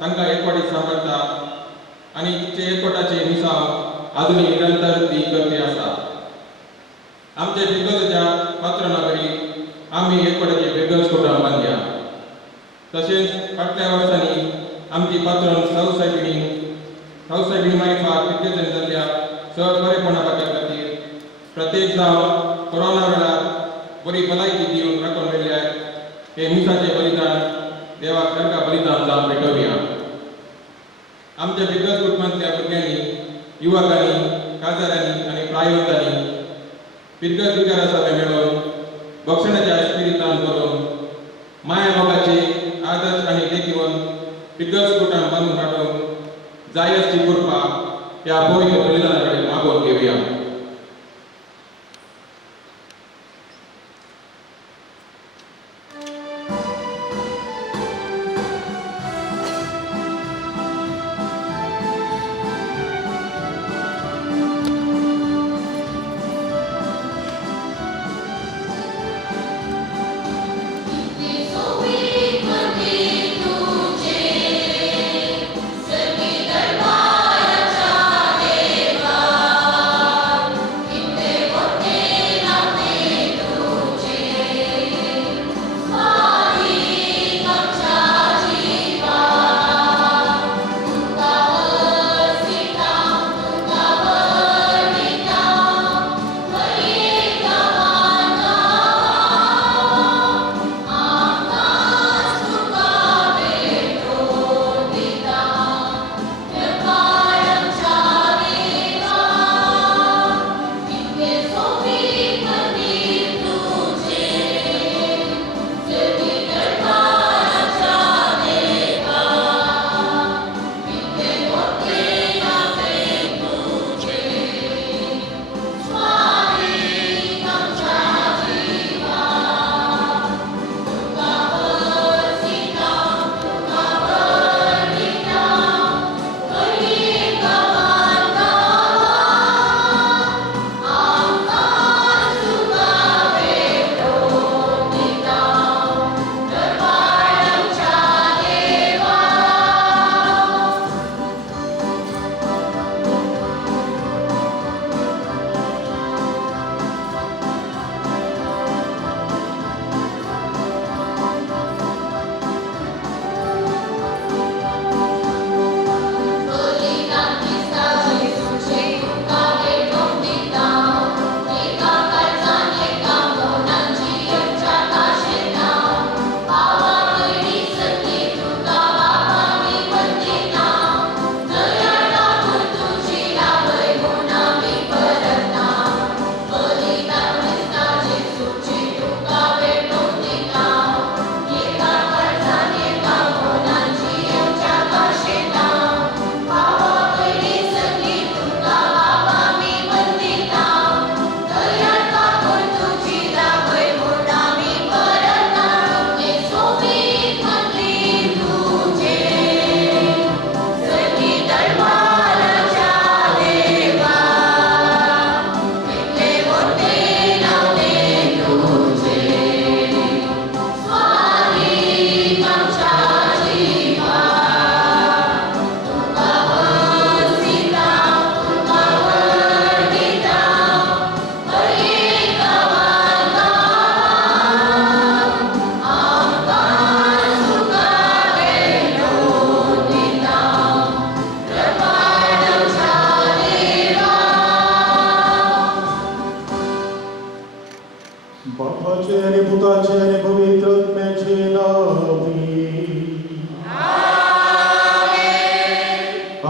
तांकां एकवटीत सांबाळटा आनी तिचे एकवटाचे मिसांव आजुनी निरंतर ती करपी आसा. आमचे फिरगसच्या पात्रोनागरी आमी एकवटाचे फिरगस कुटुंब बांदया. तशेंच फाटल्या वर्सांनी आमची पात्रोन सावसायबिणी मारिफात फिरगेचें जाल्ल्या सहबरेपणा खातीर प्रत्येक जावन कोरोना वेळार बरी भलायकी दिवन राखून व्हेल्ल्या हे मिसाचे बलिदान देवाक अर्गा बलिदान जावन भेटोवया. आमच्या फिरगस कुटुंबांतल्या भुरग्यांनी युवकांनी काजारांनी आनी प्रायोजकांनी फिरगस विचारा सभे मेळोवन भक्षणाच्या स्पिरितान भरून माया मोगाचे आदर्श आनी देखीवन फिरगस कुटुंब बांदून हाडून जायसची कृपा ह्या पवित्र बलिदाना कडेन मागोवन घेवया.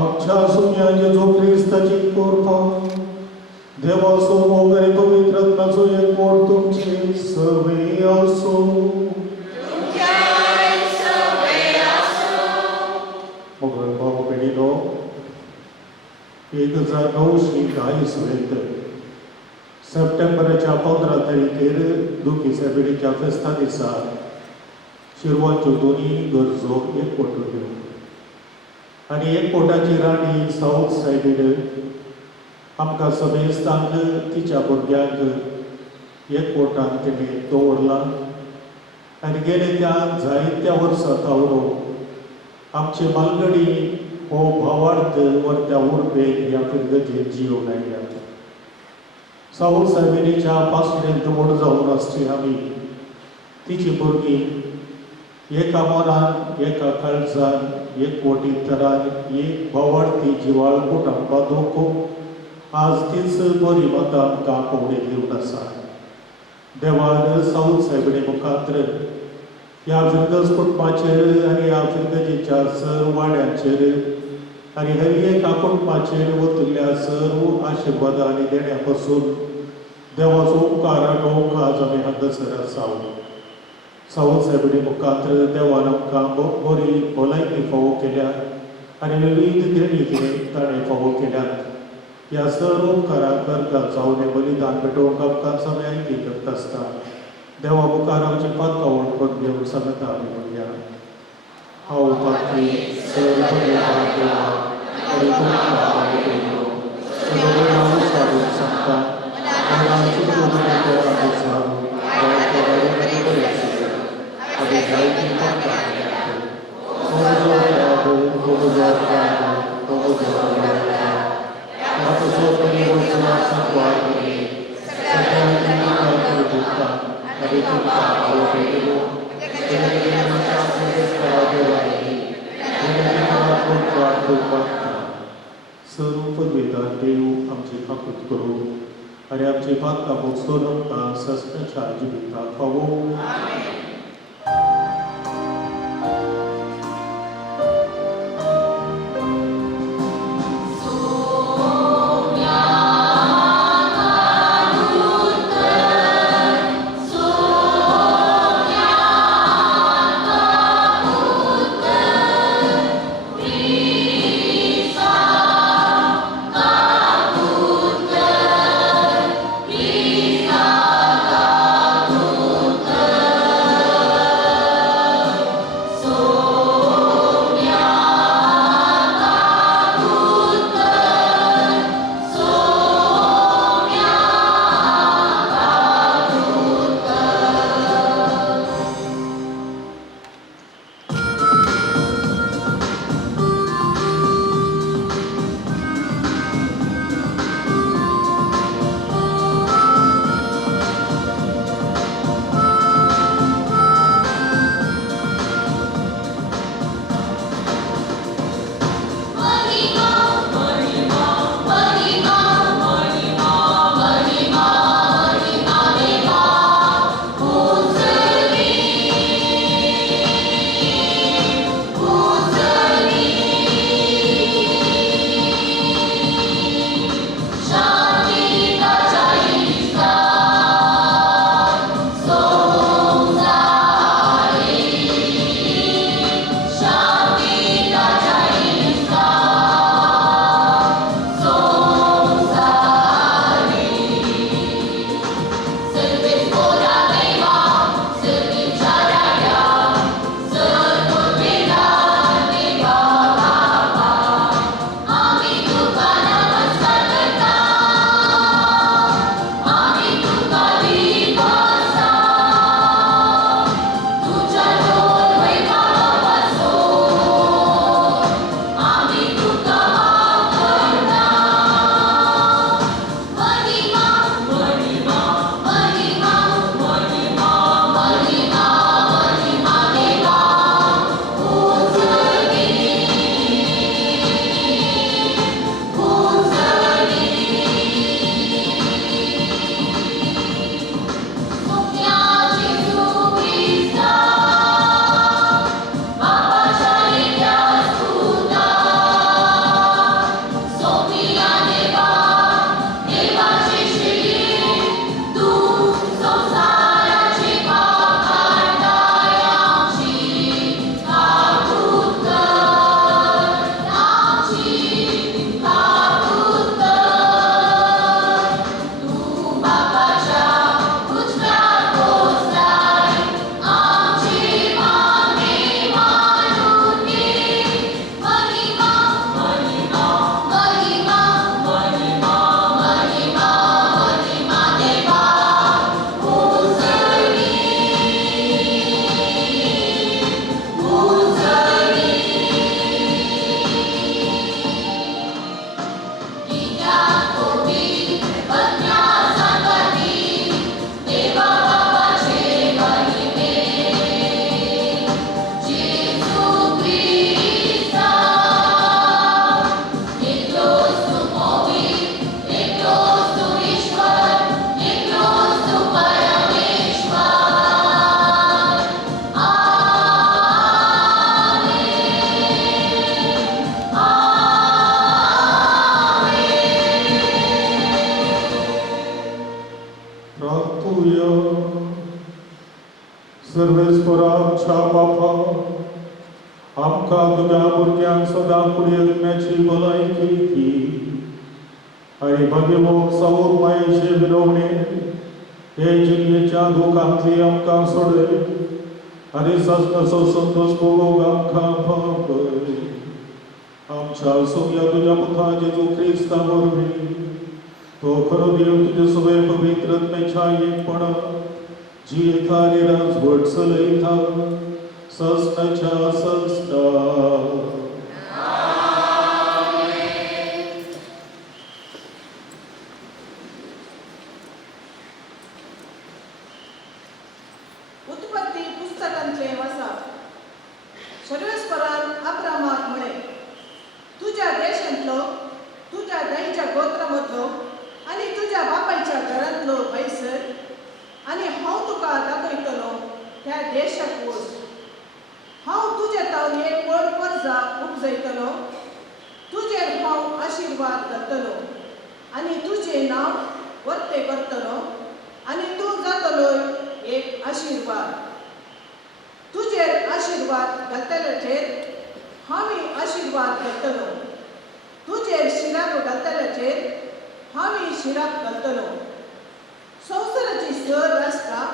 आमच्या सुन्याची जो ख्रिस्ताची कृपा देवासमोर आणि पवित्र रत्नाचो एक कोट तुमचे सवे असो. मग भाऊ बहिणीनो 1920 सप्टेंबरच्या 15 तारखेर दुखी सॅबिडीच्या फेस्ता दिसा शिरवाच्यो दोन्ही गरजो एकवट केल्यो आनी एकवटाची राणी साऊथ सायडीन आमकां समेस्तांक तिच्या भुरग्यांक एकवटान तेणे दवरला आनी गेले त्या जायत्या वर्सां तावरो आमची मालगडी हो भावार्थ वर्त्या उर्बेक ह्या पिरगजेर जियोन आयल्या. साऊथ सायबिणीच्या पासणेंत व्हड जावन आसची आमी तिची भुरगीं एका मनान एका काळजान एकवटीत तरान एक भावार्थी जिवाळ कुटुंब बांदूंक आज तीच बरी मतां आमकां कवडे दिवन आसा. देवान साऊथ सायबिणी मुखार ह्या फिरगज कुटुंबाचेर आनी ह्या फिरगजेच्या सर्व वाड्यांचेर आनी हर एका कुटुंबाचेर वतिल्ल्या सर्व आशिर्वादां आनी देण्या पासून देवाचो उपकार आठोवंक आज आमी हांगासर आसा. साऊथ सायबिणी मुखार देवान आमकां बरी भलायकी फावो केल्या आनी विविध देणी ताणें फावो केल्यात. ह्या सर्व उपकाराक गर्गां जावन हें बलिदान पेटोवंक आमकां सगळें आयकी करता आसता. देवा मुखार आमची पातकावण करून घेवन सांगता आमी म्हणया. हांव पातकी सर्व देवा देवा आनी तुमकां आयकलो सगळे हांव सादून सांगता आनी आमची प्रभुत्व आमी सारू आनी जायती पातकां स्वरूप वेदान देव आमची फाकूत करूं आनी आमची पातकां भोगसून आमकां सस्त्याच्या जिविताक फावो. आमच्या बापा आमकां तुज्या भुरग्यांक सदां फुडें जगण्याची भलायकी दी आनी भगिमोग सवूर मायेचे विनवणे हे जिणेच्या दुखांतली आमकां सोडय आनी सजनाचो संतोष भोगोवंक आमकां पावय आमच्या सोया तुज्या पुता जेजू क्रिस्ता वरवीं तो खरो देव तुजे सगळे पवित्र आत्म्याच्या एकपणा जी येता आनी राजवट चलयता सस्ताच्या सस्ता उत्पत्ती पुस्तकांतले वाचप सर्वेस्परान अब्रामाक म्हणे तुज्या देशांतलो तुज्या दाईच्या गोत्रामधलो आनी तुज्या बापायच्या घरांतलो बैसर आनी हांव तुका दाखयतलो त्या देशाक वच हांव तुजे तावन एक व्हड पर्जा उपजयतलो तुजेर हांव आशिर्वाद घालतलो आनी तुजें नांव वर्ते करतलो आनी तूं जातलो एक आशिर्वाद तुजेर आशिर्वाद घालतल्याचेर हांवें आशिर्वाद घालतलो तुजेर शिराप घालतल्याचेर हांवें शिराप घालतलो संवसाराची सर राष्ट्रां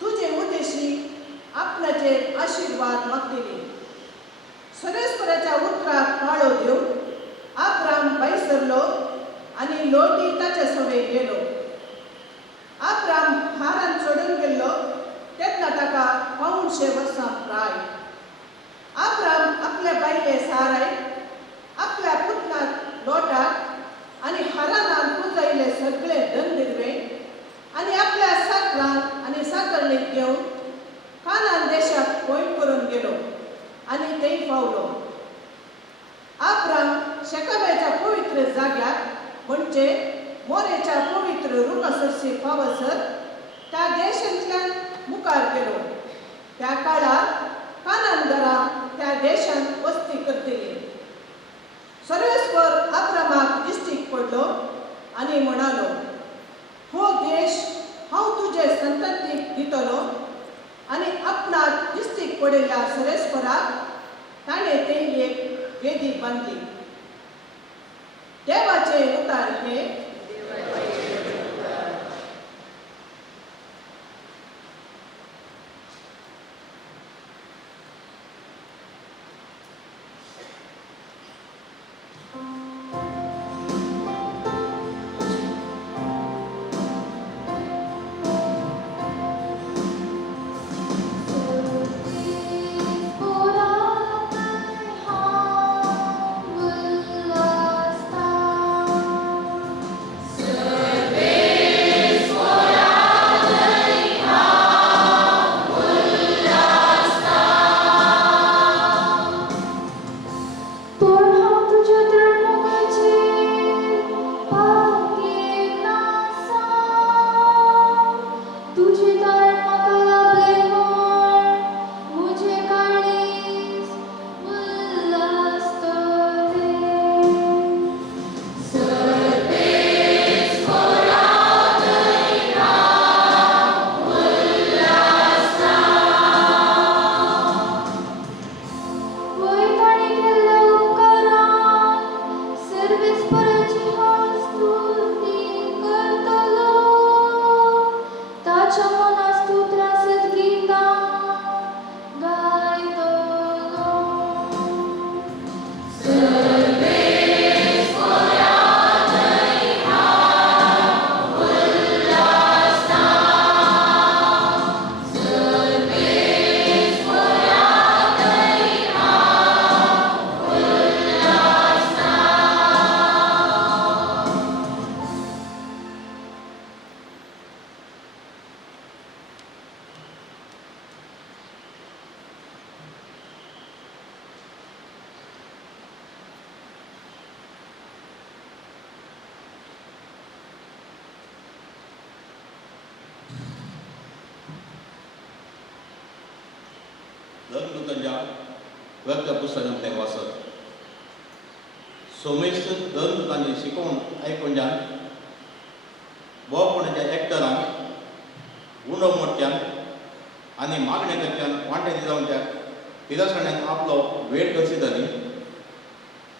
तुजे उद्देशी आपणाचेर आशिर्वाद मागतली सर्वेस्पराच्या उतराक पाळो दिवन अब्राम भायर सरलो आनी लोटी ताचे सवेर गेलो अब्राम हारान सोडून गेल्लो तेन्ना ताका 500 वर्सां प्राय अब्राम आपल्या बायले साराय आपल्या पुतनाक लोटाक आनी हारानान पुंजयले सगळे धन दिरवे आनी आपल्या साकरान आनी साकरणीक घेवन कानान देशाक पयण करून गेलो आनी थंय पावलो अब्राम शेकमेच्या पवित्र जाग्यार म्हणजे मोरेच्या पवित्र रुखासरशी पावसर त्या देशांतल्यान मुखार गेलो त्या काळार कानान घरां त्या देशांत वस्ती करतली सर्वेस्पर अब्रामाक दिश्टीक पडलो आनी म्हणालो हो देश हांव तुजे संततीक दितलो आनी आपणाक दिश्टीक पडिल्ल्या सर्वेस्पराक ताणें थंय एक वेदी बांदली देवाचे उतार हे धर्मदूतांच्या व्यक्त पुस्तकांतले वाचप सोमेस्त धर्मदूतांनी शिकोवन आयकोंच्यान बोवपणाच्या एकटरान उणो मोठ्यान आनी मागणे कडच्यान वांटेली जावन त्या पिरासण्यान आपलो वेळ कशी जाली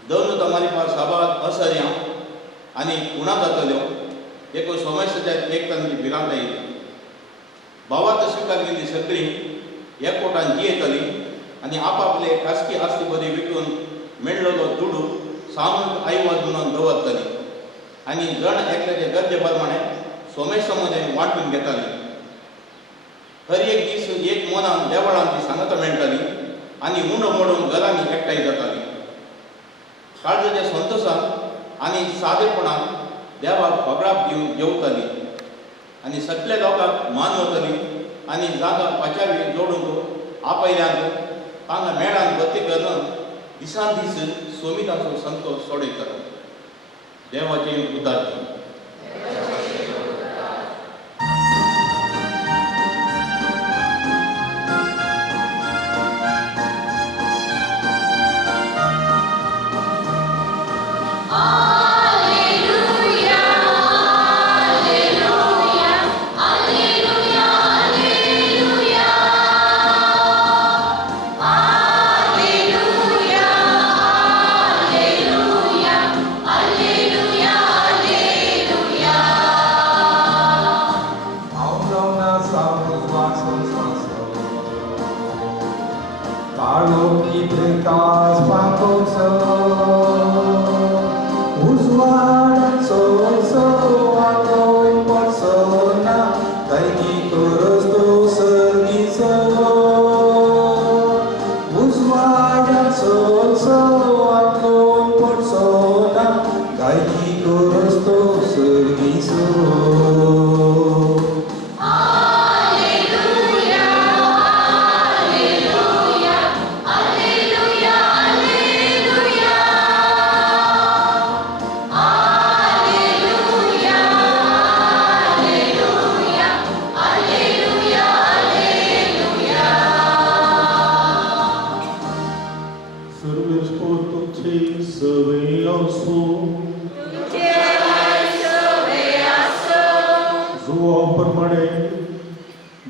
दोन तमारी पार साबार असर्या आनी कुणा जातल्यो एक समस्याच्या एक तांची भिरांत येयली भावात स्विकार केल्ली सगळीं एकवटान जी येतली आनी आपआपले खासगी आस्ती बरी विकून मेळ्ळलो दुडू सामूहीक आईवाद म्हणून दवरतली आनी जण एकल्याचे गरजे प्रमाणे सोमेश्वरामध्ये वांटून घेताली हर एक दीस एक मनान देवळान ती सांगता मेळटाली आनी उंडो मोडून घरांनी एकठांय जाताली काळजाच्या संतोशान आनी सादेपणान देवाक फगडाप दिवन जेवताली आनी सगळ्या लोकांक मान वतली आनी जागा पाचावी जोडूंक आपयल्यांक तांकां मेळान गती करून दिसान दीस सोमिताचो संतोश सोडयतालो देवाचे उदार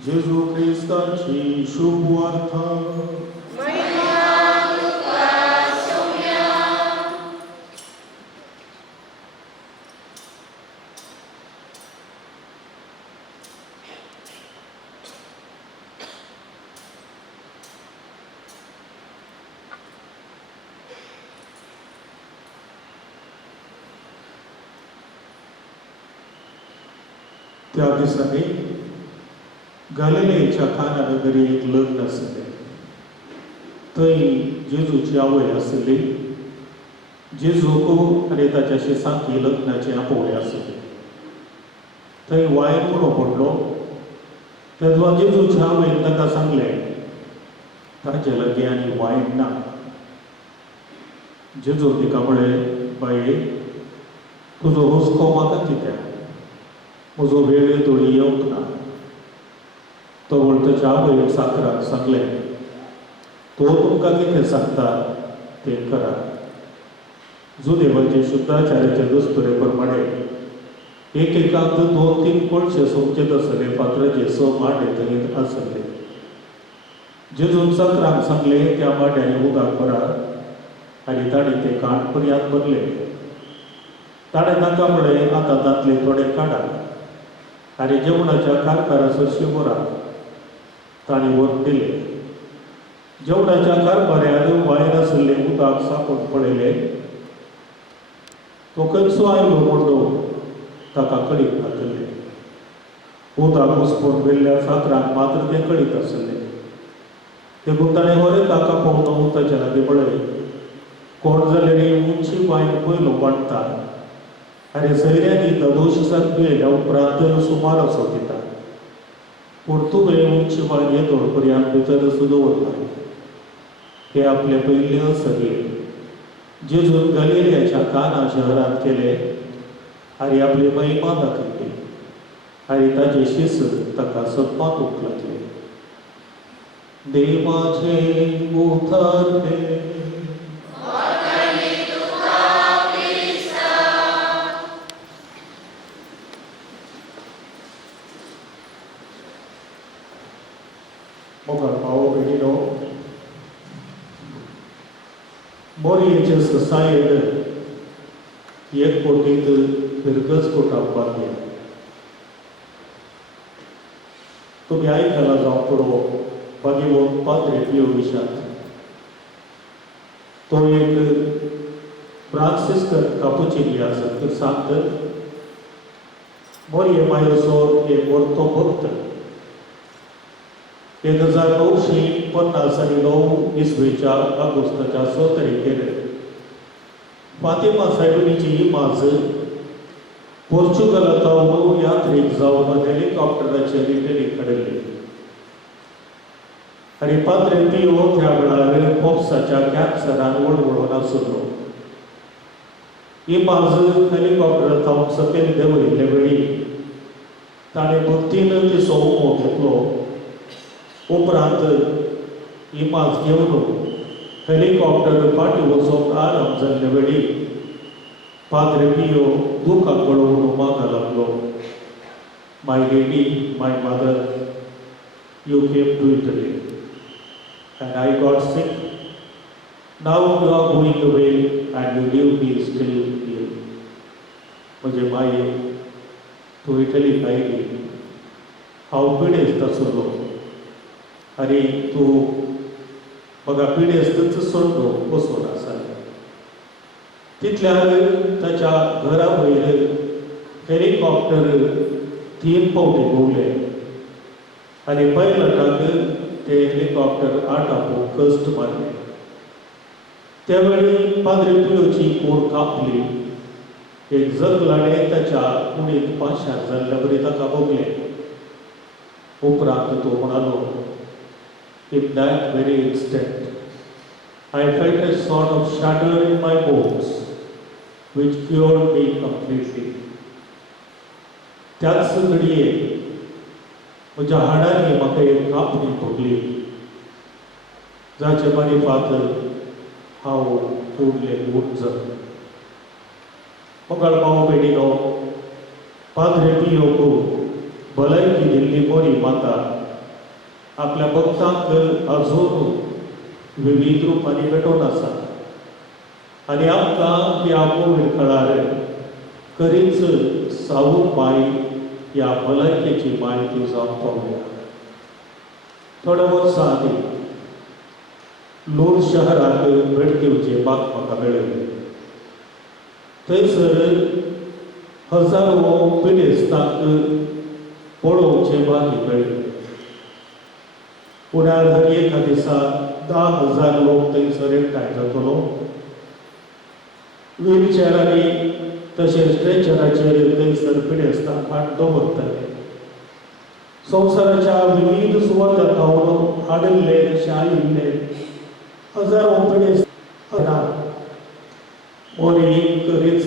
Jesu Chrystaci शुभवार्ता त्या दिसांनी गलिलेच्या काना नगरी एक लग्न आसलें थंय जेजूची आवय आसली जेजूक आनी ताच्या शिसांकी लग्नाची आपोवणी आसली थंय वायन म्हणो पडलो तेन्ना जेजूच्या आवयन ताका सांगलें ताचे लागीं आनी वायन ना जेजू तिका म्हळें बाये तुजो हुस्को म्हाका कित्याक म्हजो वेळ थोडी येवंक ना तो ताच्या आवयक साकराक सांगलें तो तुमकां कितें सांगता तें करा जुदेवाचे शुद्धाचार्याचे दस्तुरे प्रमाणे एकेकांत 2-3 कोळशे सोमचेत आसले पात्राचे 6 मांडे थंय आसले जेजून साकराक सांगलें त्या मांड्यांनी उदक भरा आनी ताणें ते काण पर्यांत भरले ताणें तांकां म्हळें आतां तांतले थोडे काडा आनी जेवणाच्या कारकारा सरशी व्हरा ताणें व्हरून दिलें जेवणाच्या कारभाऱ्यान वायर आशिल्लें उदक सांपोवन पळयलें तो खंयचो आयलो म्हणटो ताका कडीत घातलें उदक उसपून वेल्ल्या साकराक मात्र तें कडीत आसलें देखून ताणें बरें ताका पळोवन ताच्या लागीं म्हळें कोण जाल्यार उंची बांयन पयलो वाडटा आनी सयऱ्यांनी दोश दिसांक येयल्या उपरांत सुमार असो दिता पूण तुवें उंची बांयन येतोळ पर्यांत भितर सुद्दां दवरना हे आपले पयले सगळे जेजून गलिलेच्या काना शहरांत केले आनी आपली महिमा दाखयली आनी ताचे शिश्य ताका सत्पातूंक लागले देवाचे उतरले मोरयेचे सोसायटीन 1 कोटींत फिरगच कोटाक बांदल्या. तुम्ही आयकला जावं पुरो भागीरथ पाद्रे पियो विशांत. तो एक फ्रांसिस्कन कापुचिनी आसा. तो सांगता मोरये मायेचो एक व्हडलो भक्त 1959 इसवेच्या ऑगस्टाच्या 6 तारखेर फातिमा साहेबांची इमाज पोर्चुगलांतल्यान यात्रेक जावन हेलिकॉप्टराचेर इटली कडेली. आनी पाद्रे पियो त्या वेळार फोप्साच्या कॅन्सरान वळवळून आसलो. इमाज हेलिकॉप्टरांतल्यान सकयल देंवयल्ले वेळी ताणें भक्तीन तिचो उमो घेतलो. उपरांत इमाज घेवन हेलिकॉप्टर फाटी वचोंक आराम जाल्ले वेळी पाद्रे पियो दुखाक वळवून उमाक लागलो. My lady, my mother, you came to Italy and I got sick. Now you are going away and you leave me still here. म्हणजे माये तू इटलीक आयली, हांव पिडेस्त आसलो आनी तूं म्हाका पिडेस्तच सोडलो बसून आसा. तितल्यार ताच्या घरा वयर हेलिकॉप्टर 3 फावटी घुंवले आनी पायलटाक ते हेलिकॉप्टर आटापूंक कश्ट मारले. त्या वेळी पाद्रे पियोची कूड कापली. एक जगलाडे ताच्या कुडींत पाशार जाल्ल्या बरी ताका भोगले. उपरांत तो म्हणालो, in that very instant I felt a sort of shudder in my bones which cured me completely. त्याच घडये म्हज्या हाडांनी म्हाका एक कापणी भोगली, जाचे मारिफात हांव फुडलें उठ जालो. मोगाळ भाव भयणीनो, पाद्रे पियोक भलायकी दिल्ली मोरी माता आपल्या भक्तांक अजून विविध रुपांनी भेटून आसा. आनी आमकां ह्या कोवीड काळार खरीच सावूक माय ह्या भलायकेची म्हायती जावंक पावल्या. थोड्या वर्सां आदीं लूर्स शहराक भेट दिवचे बाग म्हाका मेळ्ळी. थंयसर हजारो पिडेस्तांक पळोवचे बागी मेळ्ळी. पुण्यार हर एका दिसा 10,000 लोक थंयसर एकठांय जातलो. व्हीलचॅरांनी तशेंच स्ट्रेचराचेर थंयसर पिडेस्तांक हाड दवरताले. संवसाराच्या विविध सुवातांतल्यान हाडिल्ले तशे आयिल्ले हजारो पिडेस्तांक मोरी खरीच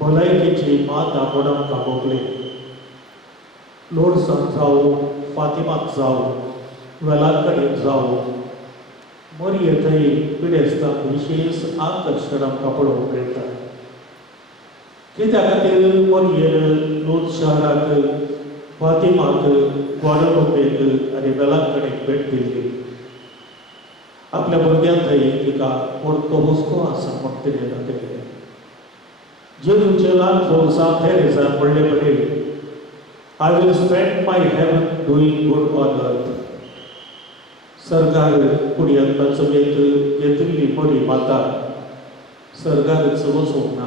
भलायकेची मात आपण आमकां भोगली. लोर्साक जावं, फातिमाक जावं, वेलार कडेन जावं, मोरये थंय पिडेस्तांक विशेश आकर्शण आमकां पळोवंक मेळटा. कित्या खातीर मोरयेन लोर्स शहराक, फातिमाक, ग्वाडलोपेक आनी वेलार कडेन भेट दिल्ली. आपल्या भुरग्यांक थंय तिका व्हडलो हुस्को आसा म्हण तिणें दाखयलें. जेजूचे ल्हान फोर्सा थेरेसान म्हणलें बरें, I will spend my heaven doing good on earth. सरकार कुडियांत समेत येतली मोरी माता सर्गारच वचोंक ना.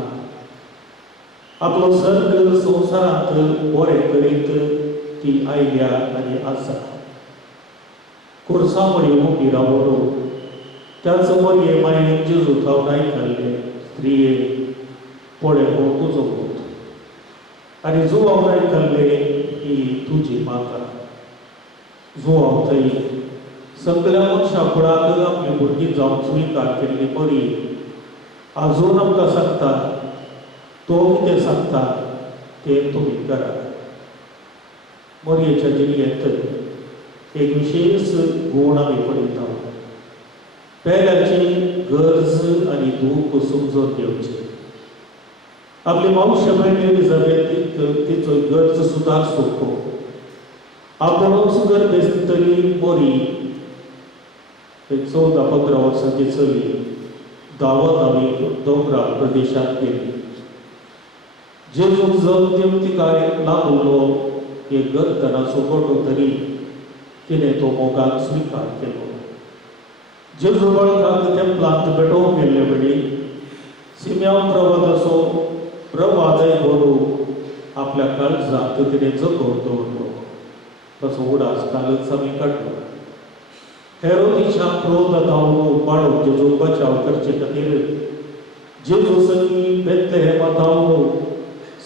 आपलो सर्ग संवसारांत बरें करीत ती आयल्या आनी आसा. खुर्सा मोरी उबी रावलो. त्याच मोरये मायेन जेजू थावन आयकल्ले, स्त्रिये पळय हो तुजो पूत आनी जुवान आयकल्ले ही तुजी माता. जुवान थंय सगळ्या मनशां फुडाक आपली भुरगीं जावन स्विकार केल्ली मोरी आजून आमकां सांगता, तो कितें सांगता तें तुमी करा. मोरयेच्या जिणेंत एक विशेश गूण आमी पळयता. पेल्याची गरज आनी दूख समजून घेवची. आपली मावशे भयण एलिझाबेथ तिचो गरज सुदारसूंक आपुणूच गर्भेस्तली मोरी 14-15 वर्सांची चली दावी दोंगराळ प्रदेशात गेली. जेजूक जमतेम तिकाय लागलो एक गर्दनाचो गोटो तरी तिणें तो मोगान स्विकार केलो. जेजू बाळकाक तेंपलांत भेटोवंक गेल्ले वेळी सिम्याव प्रवादाचो प्रवादय बोरू आपल्या काळजांत तिणें जगोवन दवरलो. तसो उडास कालच आमी काडलो. हेरोदीच्या क्रोध धांवलो पाळोवंक जेजू बचाव करचे खातीर जेजू संगी बेथलेहेमा धांवलो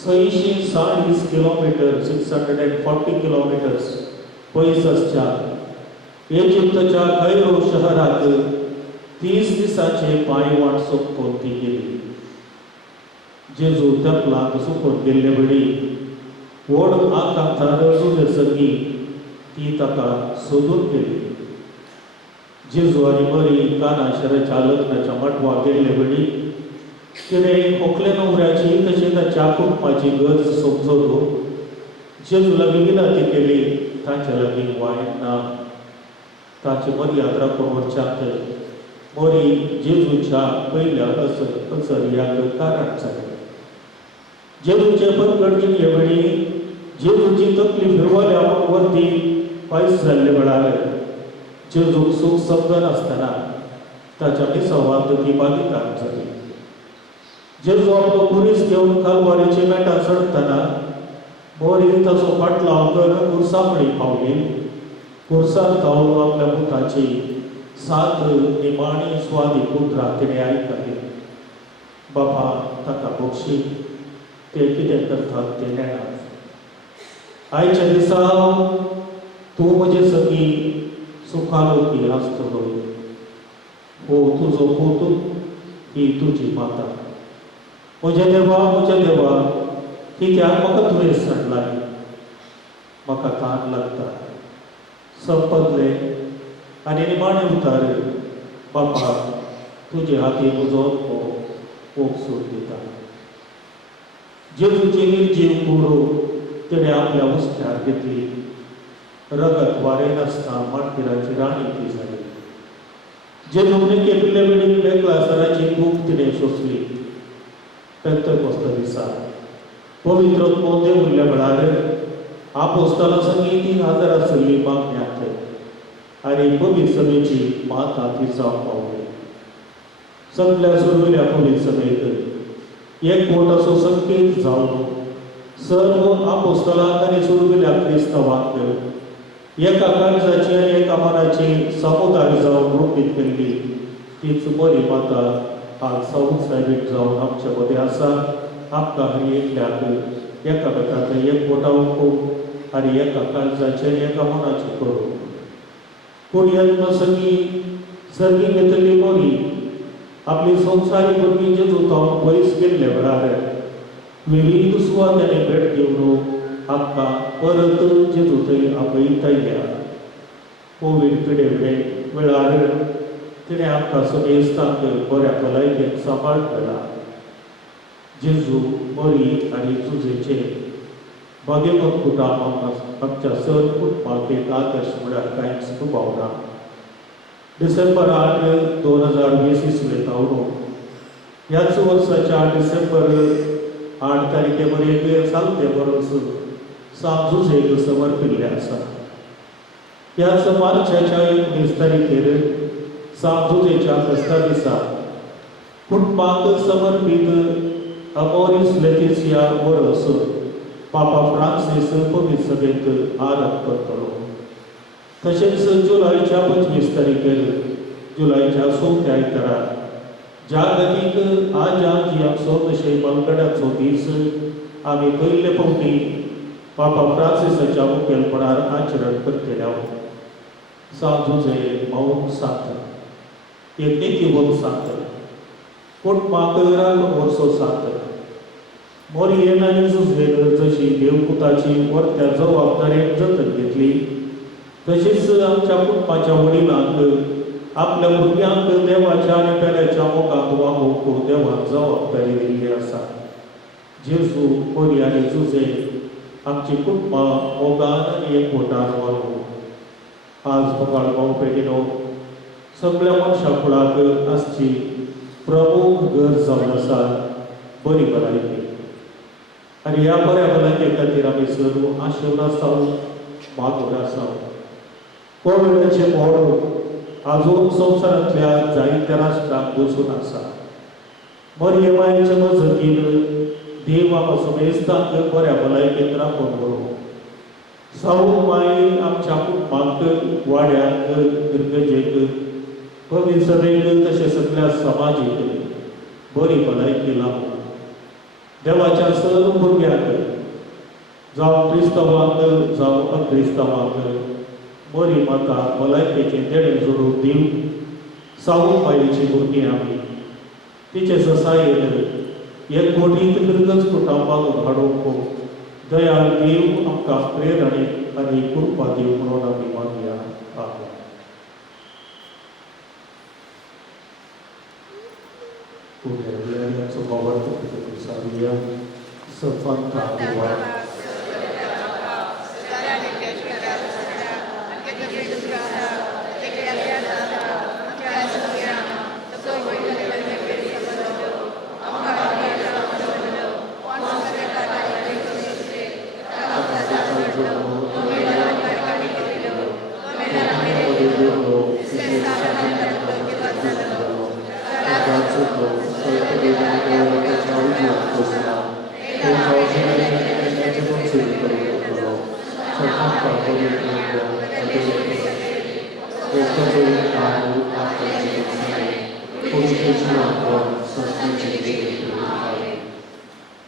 640 किलोमीटर 640 किलोमीटर्स पयस आसच्या इजिप्तच्या कैरो शहरात 30 दिसांचे पांयवाट सोंपोवन ती गेली. जेजू तेंपलांत सुकून गेल्ले वेळी व्हड आकांतार जुजे संगी ती ताका सोदून गेली. जेजू आनी मरी काना शाराच्या लग्नाच्या मटवाक गेल्ले वेळी तिणें खोकले न्हवऱ्याची तशें ताच्या कुटुंबाची गरज समजलो. जेजू लागीं विनंती केली, तांच्या लागीं वायन ना. ताची मर्याद राखून वचच्यांत मरी जेजूच्या पयल्या अचर्याक कारण जालें. जेजूचे बदकटचे वेळी जेजूची तकली फिरवल्या वरती पायस जाल्ले वेळार जेजूक सूख समजनासतना ताच्या मिसवांत ती बालिकान जाली. जेजू आपलो कुरीस घेवन कालवारीचे मेटार चडटना मरी ताचो फाटलाव करून कुर्सा कडेन पावली. कुर्सार धांवून आपल्या पुताची 7 निमाणी स्वादी पुत्रां तिणें आयकली. बापा ताका बक्षी, ते कितें करतात ते नेणात. आयच्या दिसा तूं म्हजे सगी सुखालोकी आसतलो. हो तुजो पूत, ही तुजी माता. म्हजे देवा कित्याक म्हाका दुयेंस हाडलाय. म्हाका ताण लागता. संपतले आनी निमाणें उतार बापा तुजे हाती म्हजो ओप सूट दिता. जेजूची निर्जीव कुरू तिणें आपल्या उस्त्यार घेतली. रगत वारें नासता मांडपिराची राणी ती जाली. जेजूने केल्ले वेळी वेगळासराची खूब तिणें सोंसली. पेंतकोस्त दिसा पवित्र मोदे उरल्या वेळार आपोस्तलां संगी 3000 आसली मागण्यांत आनी पवित्र सभेची माता ती जावंक पावली. सगळ्या सुरविल्या पवित्र सभेक एकवट असो संकेत जावन सर्व आपोस्तलांक आनी सुरविल्या क्रिस्तवांक एका काळजाची आनी एका मनाची समुदाय जावन रोखीत केल्ली तीच बरी माता आज साऊथ सायबीक जावन आमचे मदें आसा. आमकां हर एकल्याक एकामेकांक एकवटावंक आनी एका काळजाची आनी एका मनाची करूं. कुडयेंत सगळी सर्गी घेतली मरी आपली संवसारी भुरगीं जेजू थावन पयस गेल्ले वेळार विविध सुवातांनी भेट दिवन आमकां परत जेजू थंय आपयतायल्या. कोवीड पिडे वेळार तिणें आमकां समेस्तांक बऱ्या भलायकेन सांबाळ केला. जेजू मरी आनी जुजेचे भाग्यवंत कुटुंब आमच्या सर कुटुंबाक एक आदर्श म्हळ्यार कांयच दुबावना. डिसेंबर 8, 2020 इसवेंत हांव ह्याच वर्साच्या डिसेंबर 8 तारखे मेरेन सांगते बरोस सांजुजेक समर्पिल्ले आसा. ह्याच मार्चाच्या 19 तारखेर सांजुजेच्या फेस्ता दिसा कुटुंबाक समर्पीत अमोरिस लेटिसिया वर्स पापा फ्रांसीस पवित्र सभेक आरंभ करतलो. तशेंच जुलयाच्या 25 तारखेर जुलयाच्या 4थ्या आयतारा जागतीक आजी आमचो तशें बलगड्याचो दीस आमी पयले फावटी पापा फ्रांसीसाच्या मुखेलपणान आचरण करतले. सांजुजे मौन सांत एक नितीवंत सांत कुटुंबाक वर्सो सांत मोरयेन आनी जुजेन जशी देवपुताची वर्त्या जबाबदारेन जतन घेतली तशीच आमच्या कुटुंबाच्या वडिलांक आपल्या भुरग्यांक देवाच्या आनी पेड्याच्या मोगाक वागोवंक देवान जबाबदारी दिल्ली आसा. जेजू मोरी आनी जुजे आमची कुटुंबां मोगान आनी एकवटान वागोवंक आज मोगाळ भाव पेटिनो सगळ्या मनशां फुडाक आसची प्रमुख गरज जावन आसा बरी भलायकी. आनी ह्या बऱ्या भलायके खातीर आमी सर्व आशिर्वाद जावन मागोर आसा. कोविडाचे मोड आजून संवसारांतल्या जायत्या राष्ट्रांक बसून आसा. मरियमाच्या मजतीन देव आमकां समेस्तांक बऱ्या भलायकेंत राखून व्हरो. सावून माई आमच्या कुटुंबांक वाड्यांक गिरगजेक पवित्र सभेक तशें सगळ्या समाजीक बरी भलायकी लाभो. देवाच्या सर्व भुरग्यांक जावं क्रिस्तवांक जावं अक्रिस्तवांक बरी माता भलायकेचें देणें जोडून दिवं. सावून मायेची भुरगीं आमी तिचे ससायेन एक मोठी गिरगज कुटुंबाक हाडूंक दयाळ देव आमकां प्रेरणे आनी कृपा दिवं म्हणून आमी मागया. आमेन. Puderea bawa kita bersama sefanta Tuhan.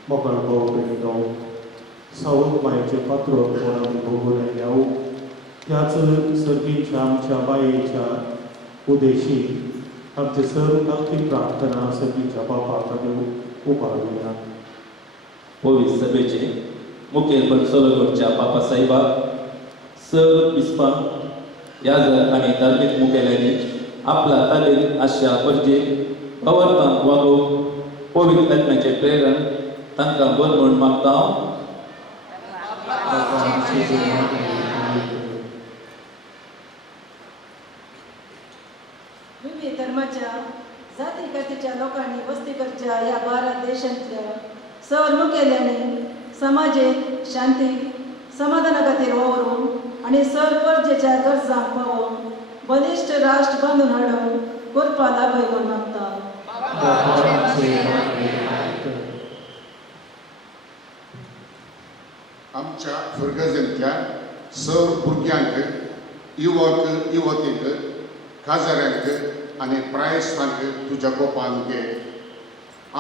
Mogal bawa berinou, saud मायेचे पात्र म्हणून आमी भोगून आयल्याव त्याच सर्गीच्या आमच्या मायेच्या उदेशी आमचे सर्वांची प्रार्थना सर्गीच्या बापाक आमी उबारया. पवित्र सभेचे मुखेल बंसोलगडच्या बापा साहेबाक सर बिस्पान याजक आनी धार्मीक मुखेल्यांनी आपल्या ताब्यांत आशिया परजे प्रवर्तन वागोवंक पवित्र आत्म्याचे प्रेरण तांकां बर म्हूण मागता. विविध धर्माच्या जाती जातीच्या लोकांनी वस्ती करच्या या भारत देशांतल्या सर मुखेल्यांनी समाजीक शांती समाधाना खातीर वावरून आनी सर परजेच्या गरजांक पावोवन बलिश्ट राष्ट्र बांदून हाडून करपा लाभय म्हूण मागता. आमच्या फुरगजेंतल्या सर भुरग्यांक युवक युवतींक खाजाऱ्यांक आनी प्रायस्तांक तुज्या गोपान घे.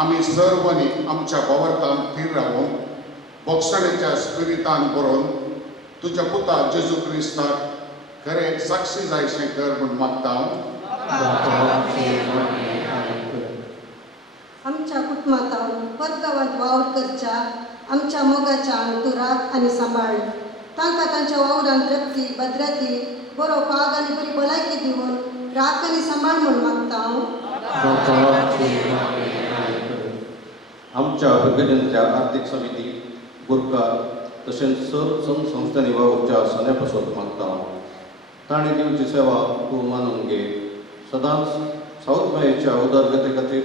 आमी सर्वांनी आमच्या वावरतान थीर रावून भोगसणेच्या स्पिरितान बरोवन तुज्या पुता जेजू क्रिस्ताक खरें साक्षी जायशें कर म्हूण मागता. आमच्या कुटुंबांत परगांवांत वावर करच्या आमच्या मोगाच्या अंतुराक आनी सांबाळ तांकां तांच्या वावरांत रक्ती भद्रती बरो पाग आनी बरी भलायकी दिवन राख आनी सांबाळ म्हूण मागता. आमच्या भुरगेंच्या आर्थीक समिती गुरकार तशेंच सर संस्थांनी वावरच्या सण्या पासून मागता. ताणें दिवची सेवा तूं मानून घे. सदांच सावथ मायेच्या उदारगते खातीर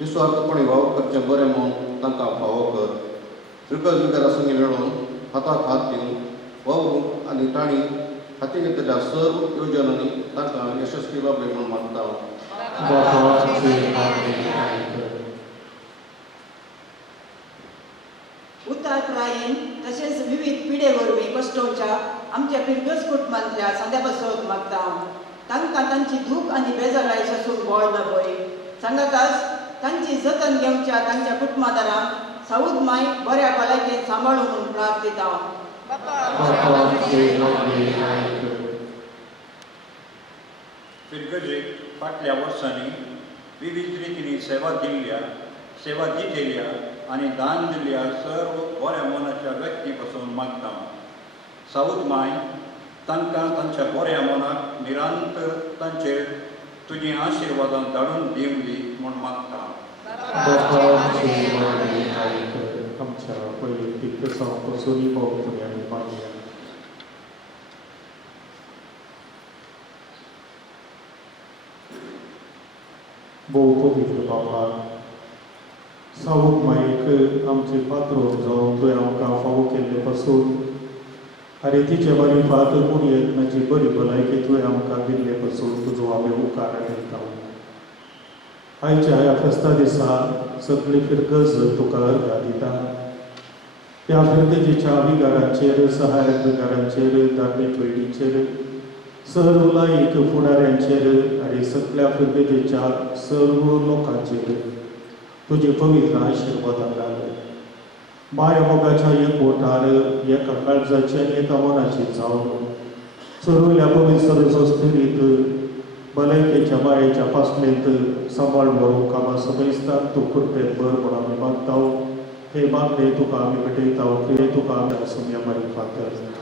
निस्वार्थपणी वावर करचें बरें म्हणून तांकां फावो कर. श्रीकल विकारा संगी मेळून हाताक हात दिवन वावरूंक आनी तांणी हाती घेतलेल्या सर्व येवजणांनी तांकां यशस्वी लाभले म्हूण मागता. उतार प्रायीन तशेंच विविध पिढे वरवीं कश्टोवच्या आमच्या पिरगस कुटुंबांतल्या सद्या पासून मागता. तांकां तांची दूख आनी बेजाराय सोसूंक बळ लाभय. सांगाताच तांची जतन घेवच्या तांच्या कुटुंबादारांक साऊद माय बऱ्या भलायकेन सांबाळूं म्हणून प्रार्थिता. पिरगजेक फाटल्या वर्सांनी विविध रितींनी सेवा दिलेल्या आनी दान दिल्ल्या सर्व बऱ्या मनाच्या व्यक्ती पासून मागता. साऊद माय तांकां तांच्या बऱ्या मनाक निरंतर तांचेर तुजी आशिर्वादां धाडून दिवली म्हूण मागता. आमच्या वैयक्तीक संपसुरी पवित्र आनी मागया. भोव पवित्र बाबा सावूक मायेक आमचे पात्रोक जावन तुवें आमकां फावो केल्ले पासून आनी तिचे बरी फात कोणी यत्नाची बरी भलायकी तुवें आमकां दिल्ले पासून तुजो आमी उपकार करता आयच्या ह्या फेस्ता दिसा सगळी फिरगज तुका अर्घा दिता त्या फिरगजीच्या विगारांचेर सहायक विगारांचेर धार्मीक वेळीचेर सर्व लायक फुडाऱ्यांचेर आनी सगळ्या फिरगजेच्या सर्व लोकांचेर तुजे पवित्र आशिर्वाद घाल माय मोगाच्या एकवटार एका काळजाची आनी एका मनाची जावन चरवल्या पवित्र संस्थेरीत भलायकेच्या मायेच्या पासणेंत सांबाळ व्हरूंक आमी समेस्तान तूं कृपेन भर म्हूण आमी मागता हे मागणे तुका आमी भेटयता कितें तुका आमी सुम्या मारी फातर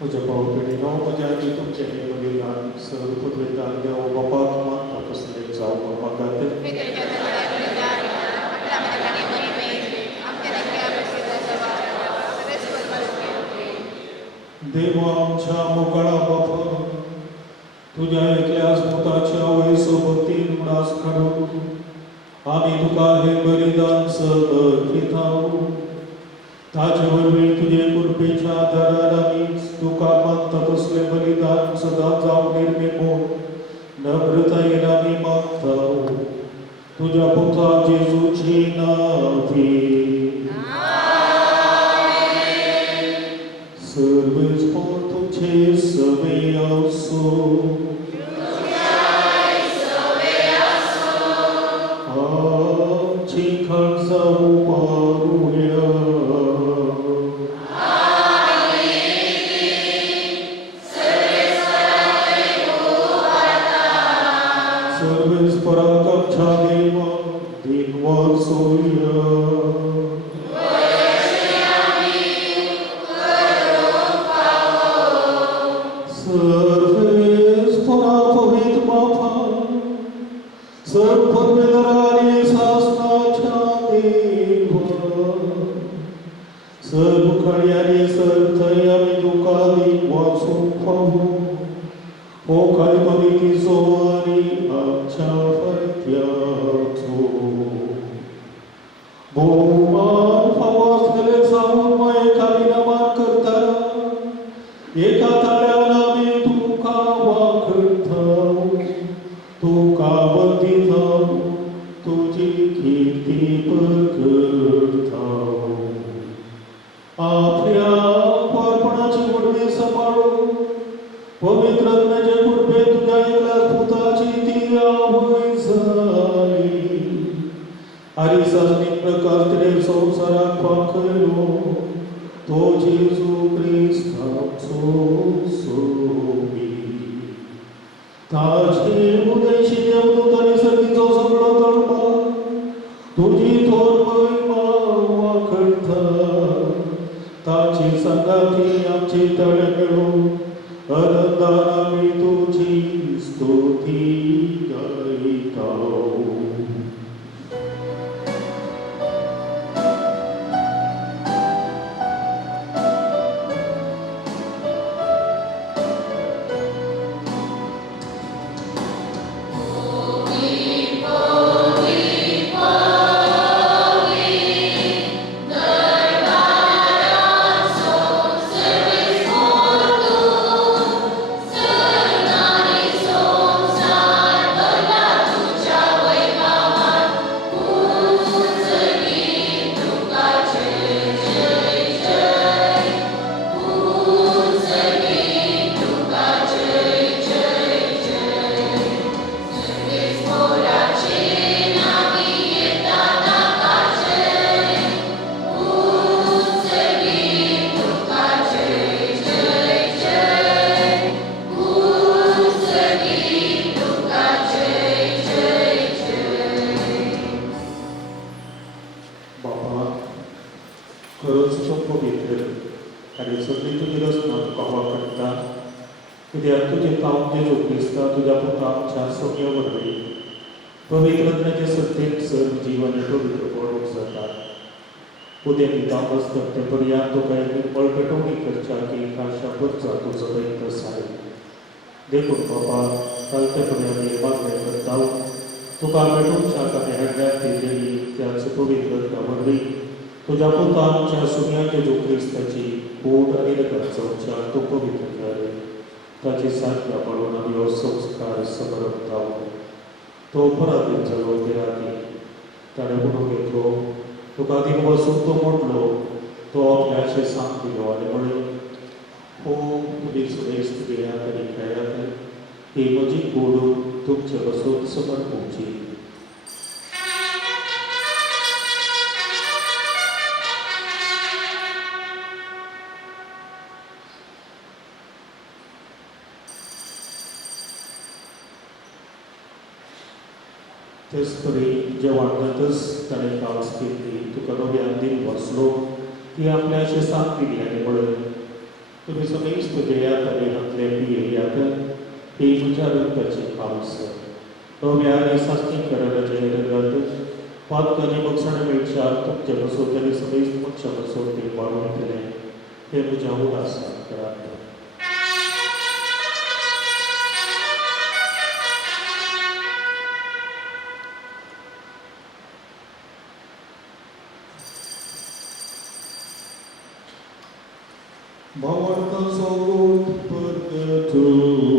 म्हज्या भाव भयणीनो, म्हज्या आदी तुमचे हे बलिदान सर पदवेदान देव बापाक मानता तसलें जावं म्हाका देवा आमच्या मोकळा बापा, तुझ्या एकल्याच मुताच्या वयसोबतीन उडास काडून आमी तुका हे बलिदान समर्पिताव. ताचे वरवीं तुजे कृपेच्या आदारान आमी तुका मानता तसले बलिदान सदां जावं निर्मिमून नम्रतायेन आमी मागताव. तुझ्या पुता जेजूची नांवी. सर्वेस्पर तुझे सवे असो. आमची खालसा उबारूया. सर्वेस्पराक आमच्या देवा दिनवार सोया. सर्वेस्परा पवित्र बापा, सर्व पदवीधरांनी शासनाच्या देवा, सर्व खड्यांनी सरथय आमी तुका दिन वाचूंक पावू. हो काय मदीचो आनी आमच्या फायद्याचो भोवमान फावो आसलेले जावन मायेक आमी नमान करता. एका ताळ्यान आमी तुका वाखडताव, तुका वंदिताव, तुजी कीर्ती करताव. आपल्या अर्पणाची वडवी सांबाळून पवित्र आत्म्याचे कृपे तुझ्या एकल्याच पुताची ती आवय जाली. आनी साजनीक प्रकार तिणे संवसाराक पाखयलो तो जेजू क्रिस्ताचो सोबी. ताचे उदयशी देवदूतांनी सर्गीचो सगळो तळमळ तुजी थोर महिमा वाखडता. ताची संगाती आमची तळे मेळून आनंदान आमी तुजी स्तुती गायताव. खरोच तो पवित्र आनी सगळी तुजी रचना तुका वाखडटा. कित्याक तुजे काम जेजू क्रिस्ता तुज्या पुता आमच्या सगळ्या वरवीं पवित्रत्वाचे सत्येक सर्व जीवन पवित्र पडूंक जाता. उदेंनी तामस करते पर्यंत तुका एक पळपेटवणी करच्या की खाशा करचा तुजो दैत साय. देखून बाबा कालतेपणे आमी मागणे करता तुका भेटूंक आमी हाडल्यार दिलेली त्याच पवित्रत्वा वरवीं तुझ्या पुता आमच्या सुन्याच्या जो क्रिस्ताची कूड आनी रगताच्या तो पवित्र कर. ताची साध्या पडून आमी हो संस्कार समरपताव. तो पराधीन जालो देराकी ताणें म्हणून घेतलो. तुका दिन वचून तो म्हणलो तो आपल्याचे सांग दिलो आनी म्हळें हो तुमी सुरेस्त घेयात आनी खेळात. ही म्हजी कूड तुमचे वचून समर्पूंची. तेच तरी जेवण जातच ताणें काळज केली तुका नव्यान दिन वचलो ती आपल्याचे सांग दिली आनी म्हळें तुम्ही सगळी स्तुत्यात आणि हतले पियात ही तुझ्या रक्ताची पावस नव्या आणि सास्तीकरणाच्या रंगात पातकाने बक्षण मिळच्या तुमच्या बसवतरी सगळी पक्ष बसवते वाढून केले हे तुझ्या उदासा करा Morto sou purgatoria.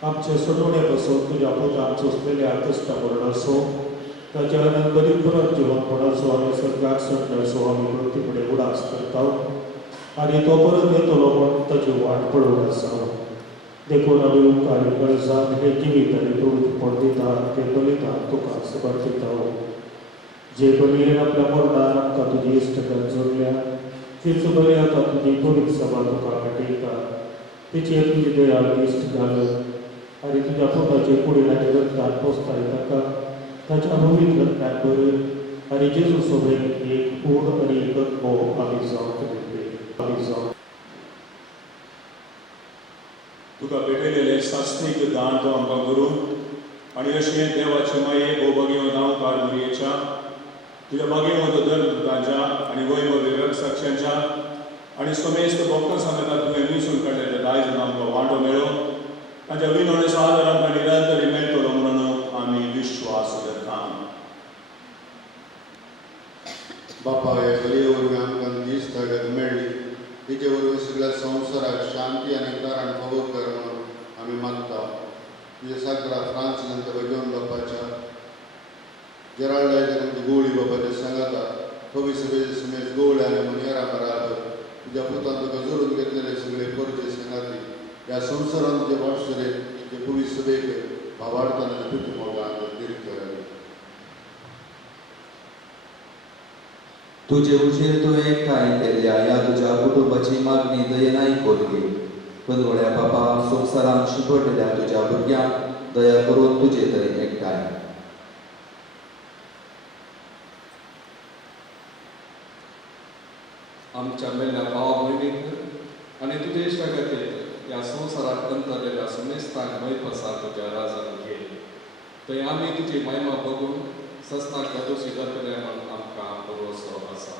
आमच्या सोडवण्यापासून तुझ्या पोटा आमचं असलेले आकष्टापूर्ण असो त्याच्या आनंदरीत परत जीवन असो आम्ही स्वर्गात सण असो आम्ही मृत्यूपुढे उडास करतो आणि तो परत येतो म्हणून त्याची वाट पडवत असावं देखून आम्ही उपकारी गरजा हे जीवित आणि प्रवृत्ती पडदिता ते बलिता तुका समर्पित जे बली आपल्या मरणात आमकां तुझी इष्टकात जोडल्या तीच बली आता तुझी पवित्र सभा तुका भेटयता तिची तुझी दया इष्ट घालत आणि तुझ्या पोटाचे पुढे रक्तात पोचताय ताका ताच्या पवित्र रक्तात भर आणि जेजू सोबत एक पूर्ण आणि एकच भाव आम्ही जाऊ तुका भेटलेले सास्तीक दान तो आमकां करून आणि अशें देवाचे माये भोवभोगयो नांव कारमुरयेच्या तुझ्या भाग्यवंत दरदूतांच्या आणि वैभवी साक्षांच्या आणि समेस्त भक्त सांगता तुवें मिसून काडलेले दायज आमकां वांटो मेळो तांच्या विनोळेचो आदार आमकां निरंतरी मेळटलो म्हणून आमी विश्वास करता बापा हे बलये वरवीं आमकां दीस तागत मेळ्ळी तिचे वरवीं सगळ्या संवसाराक शांती आनी तारण फावो कर म्हणून आमी मागता तुजे साकरा फ्रांस नंतर घेवन बापाच्या जेराल्ड आयदन गोळी बापाच्या सांगाता कवी सभेचे समेत गोळ आनी मनियारा बराबर तुज्या पुतान तुका जोडून घेतलेले सगळे परजे सांगाती ह्या संवसारान तुजे वाटसरे तुजे पुवी सभेक भावार्थान आनी कुटुंबाक दीर्घ कर तुझे उजेर तुवें एकठांय केल्ल्या ह्या तुज्या कुटुंबाची मागणी दयेन आयकून घे पंदवड्या बापा संवसारांत शिंपडलेल्या तुज्या भुरग्यांक दया करून तुजे तरेन एकठांय आमच्या मेल्ल्या भाव भयणीक आनी तुजे इश्टा खातीर ह्या संवसाराक अंतरलेल्या समेस्तांक मैफसा तुज्या राजान घे थंय आमी तुजी महिमा बघून सस्ताक दोशी जातले म्हणून आमकां भरवसो आसा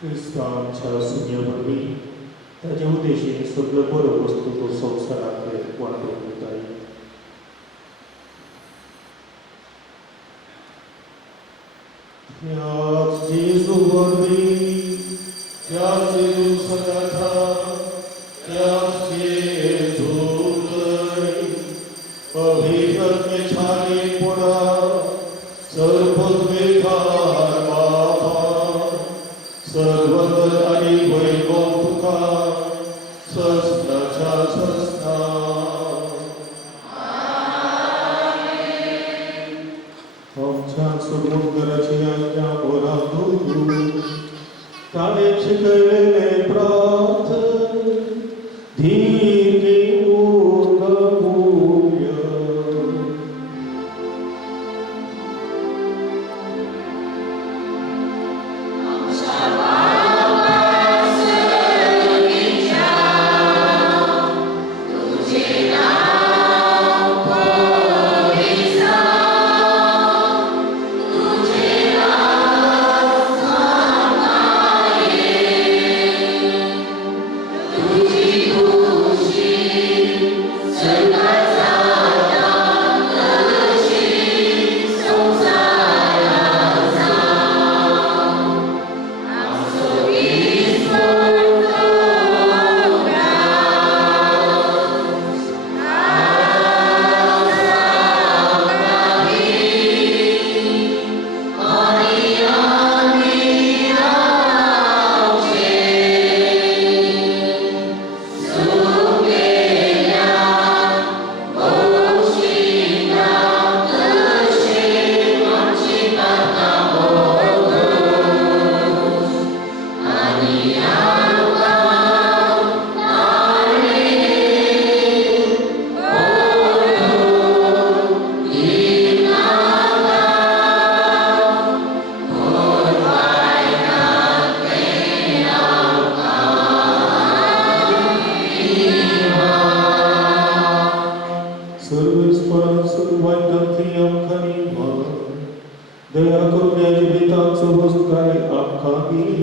क्रिस्तांच्या सुन्यावरवीं ताचे उद्देशीन सगळ्यो बऱ्यो वस्तू तो संवसारांतले वांटून दिताय ह्याच जेजू वरवीं ह्याच जेजू सदांचा ह्याच जेजू थंय अभिप्रज्ञानी पुणा सर्वद्वेधार बापा सर्वगत आणि वैभव तुका सस्ताच्या सस्ता आमच्या समुद्राची आज्ञा बोला तू ताणे शिकलेले प्रार्थ धीर घेऊन गमूया तुझे सर्वेस्परांस वाईटांतली आमकां निवार दया करून या जिविताचो वस्तुकाय आमकां दी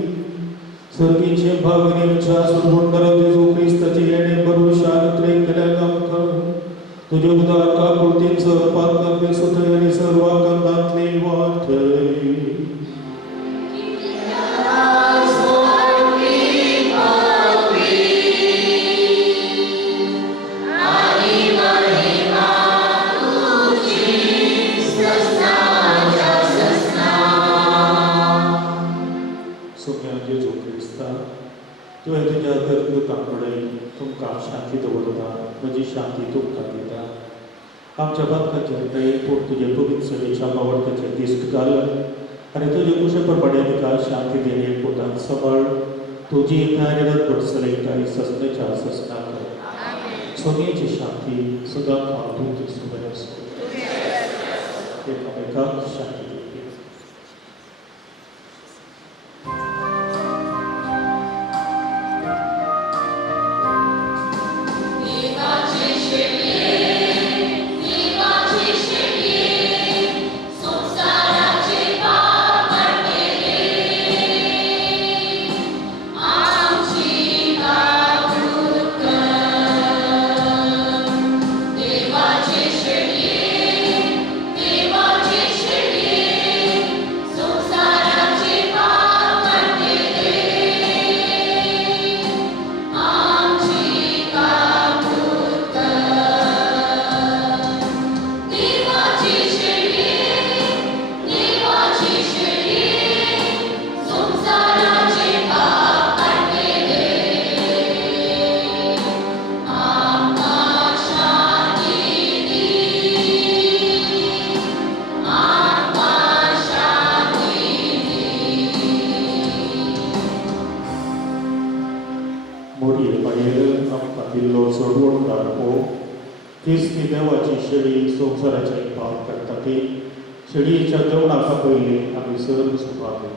सर्गीचे भागणेच्या सुरवंदर जेजू क्रिस्ताचे येणे भरोशान केल्याक आमकां तुझे उदार काकुळतीन सहपात करपे सुथय आनी सर्वांगांतली वाटय जेजू क्रिस्ता तुवें तुज्या गरजूकांकडे तुमकां शांती दवरता म्हजी शांती तुमकां दिता आमच्या बदकाचेर दये पूण तुजे पवित्र सेवेच्या मावळताचेर दिश्ट घाल आनी तुजे कुशे प्रमाणे तुका शांती देणे पोटांत सांबाळ तुजी नायरत भटसलयताय ससण्याच्या ससना कर सोन्याची शांती सदां खाव तुमचे सुबेर आसूं एकामेकाक शांती क्रिस्ती देवाची शेळी संवसाराचे पाप करता ती शेळयेच्या जेवणाका पयली आमी सर्व सुपावे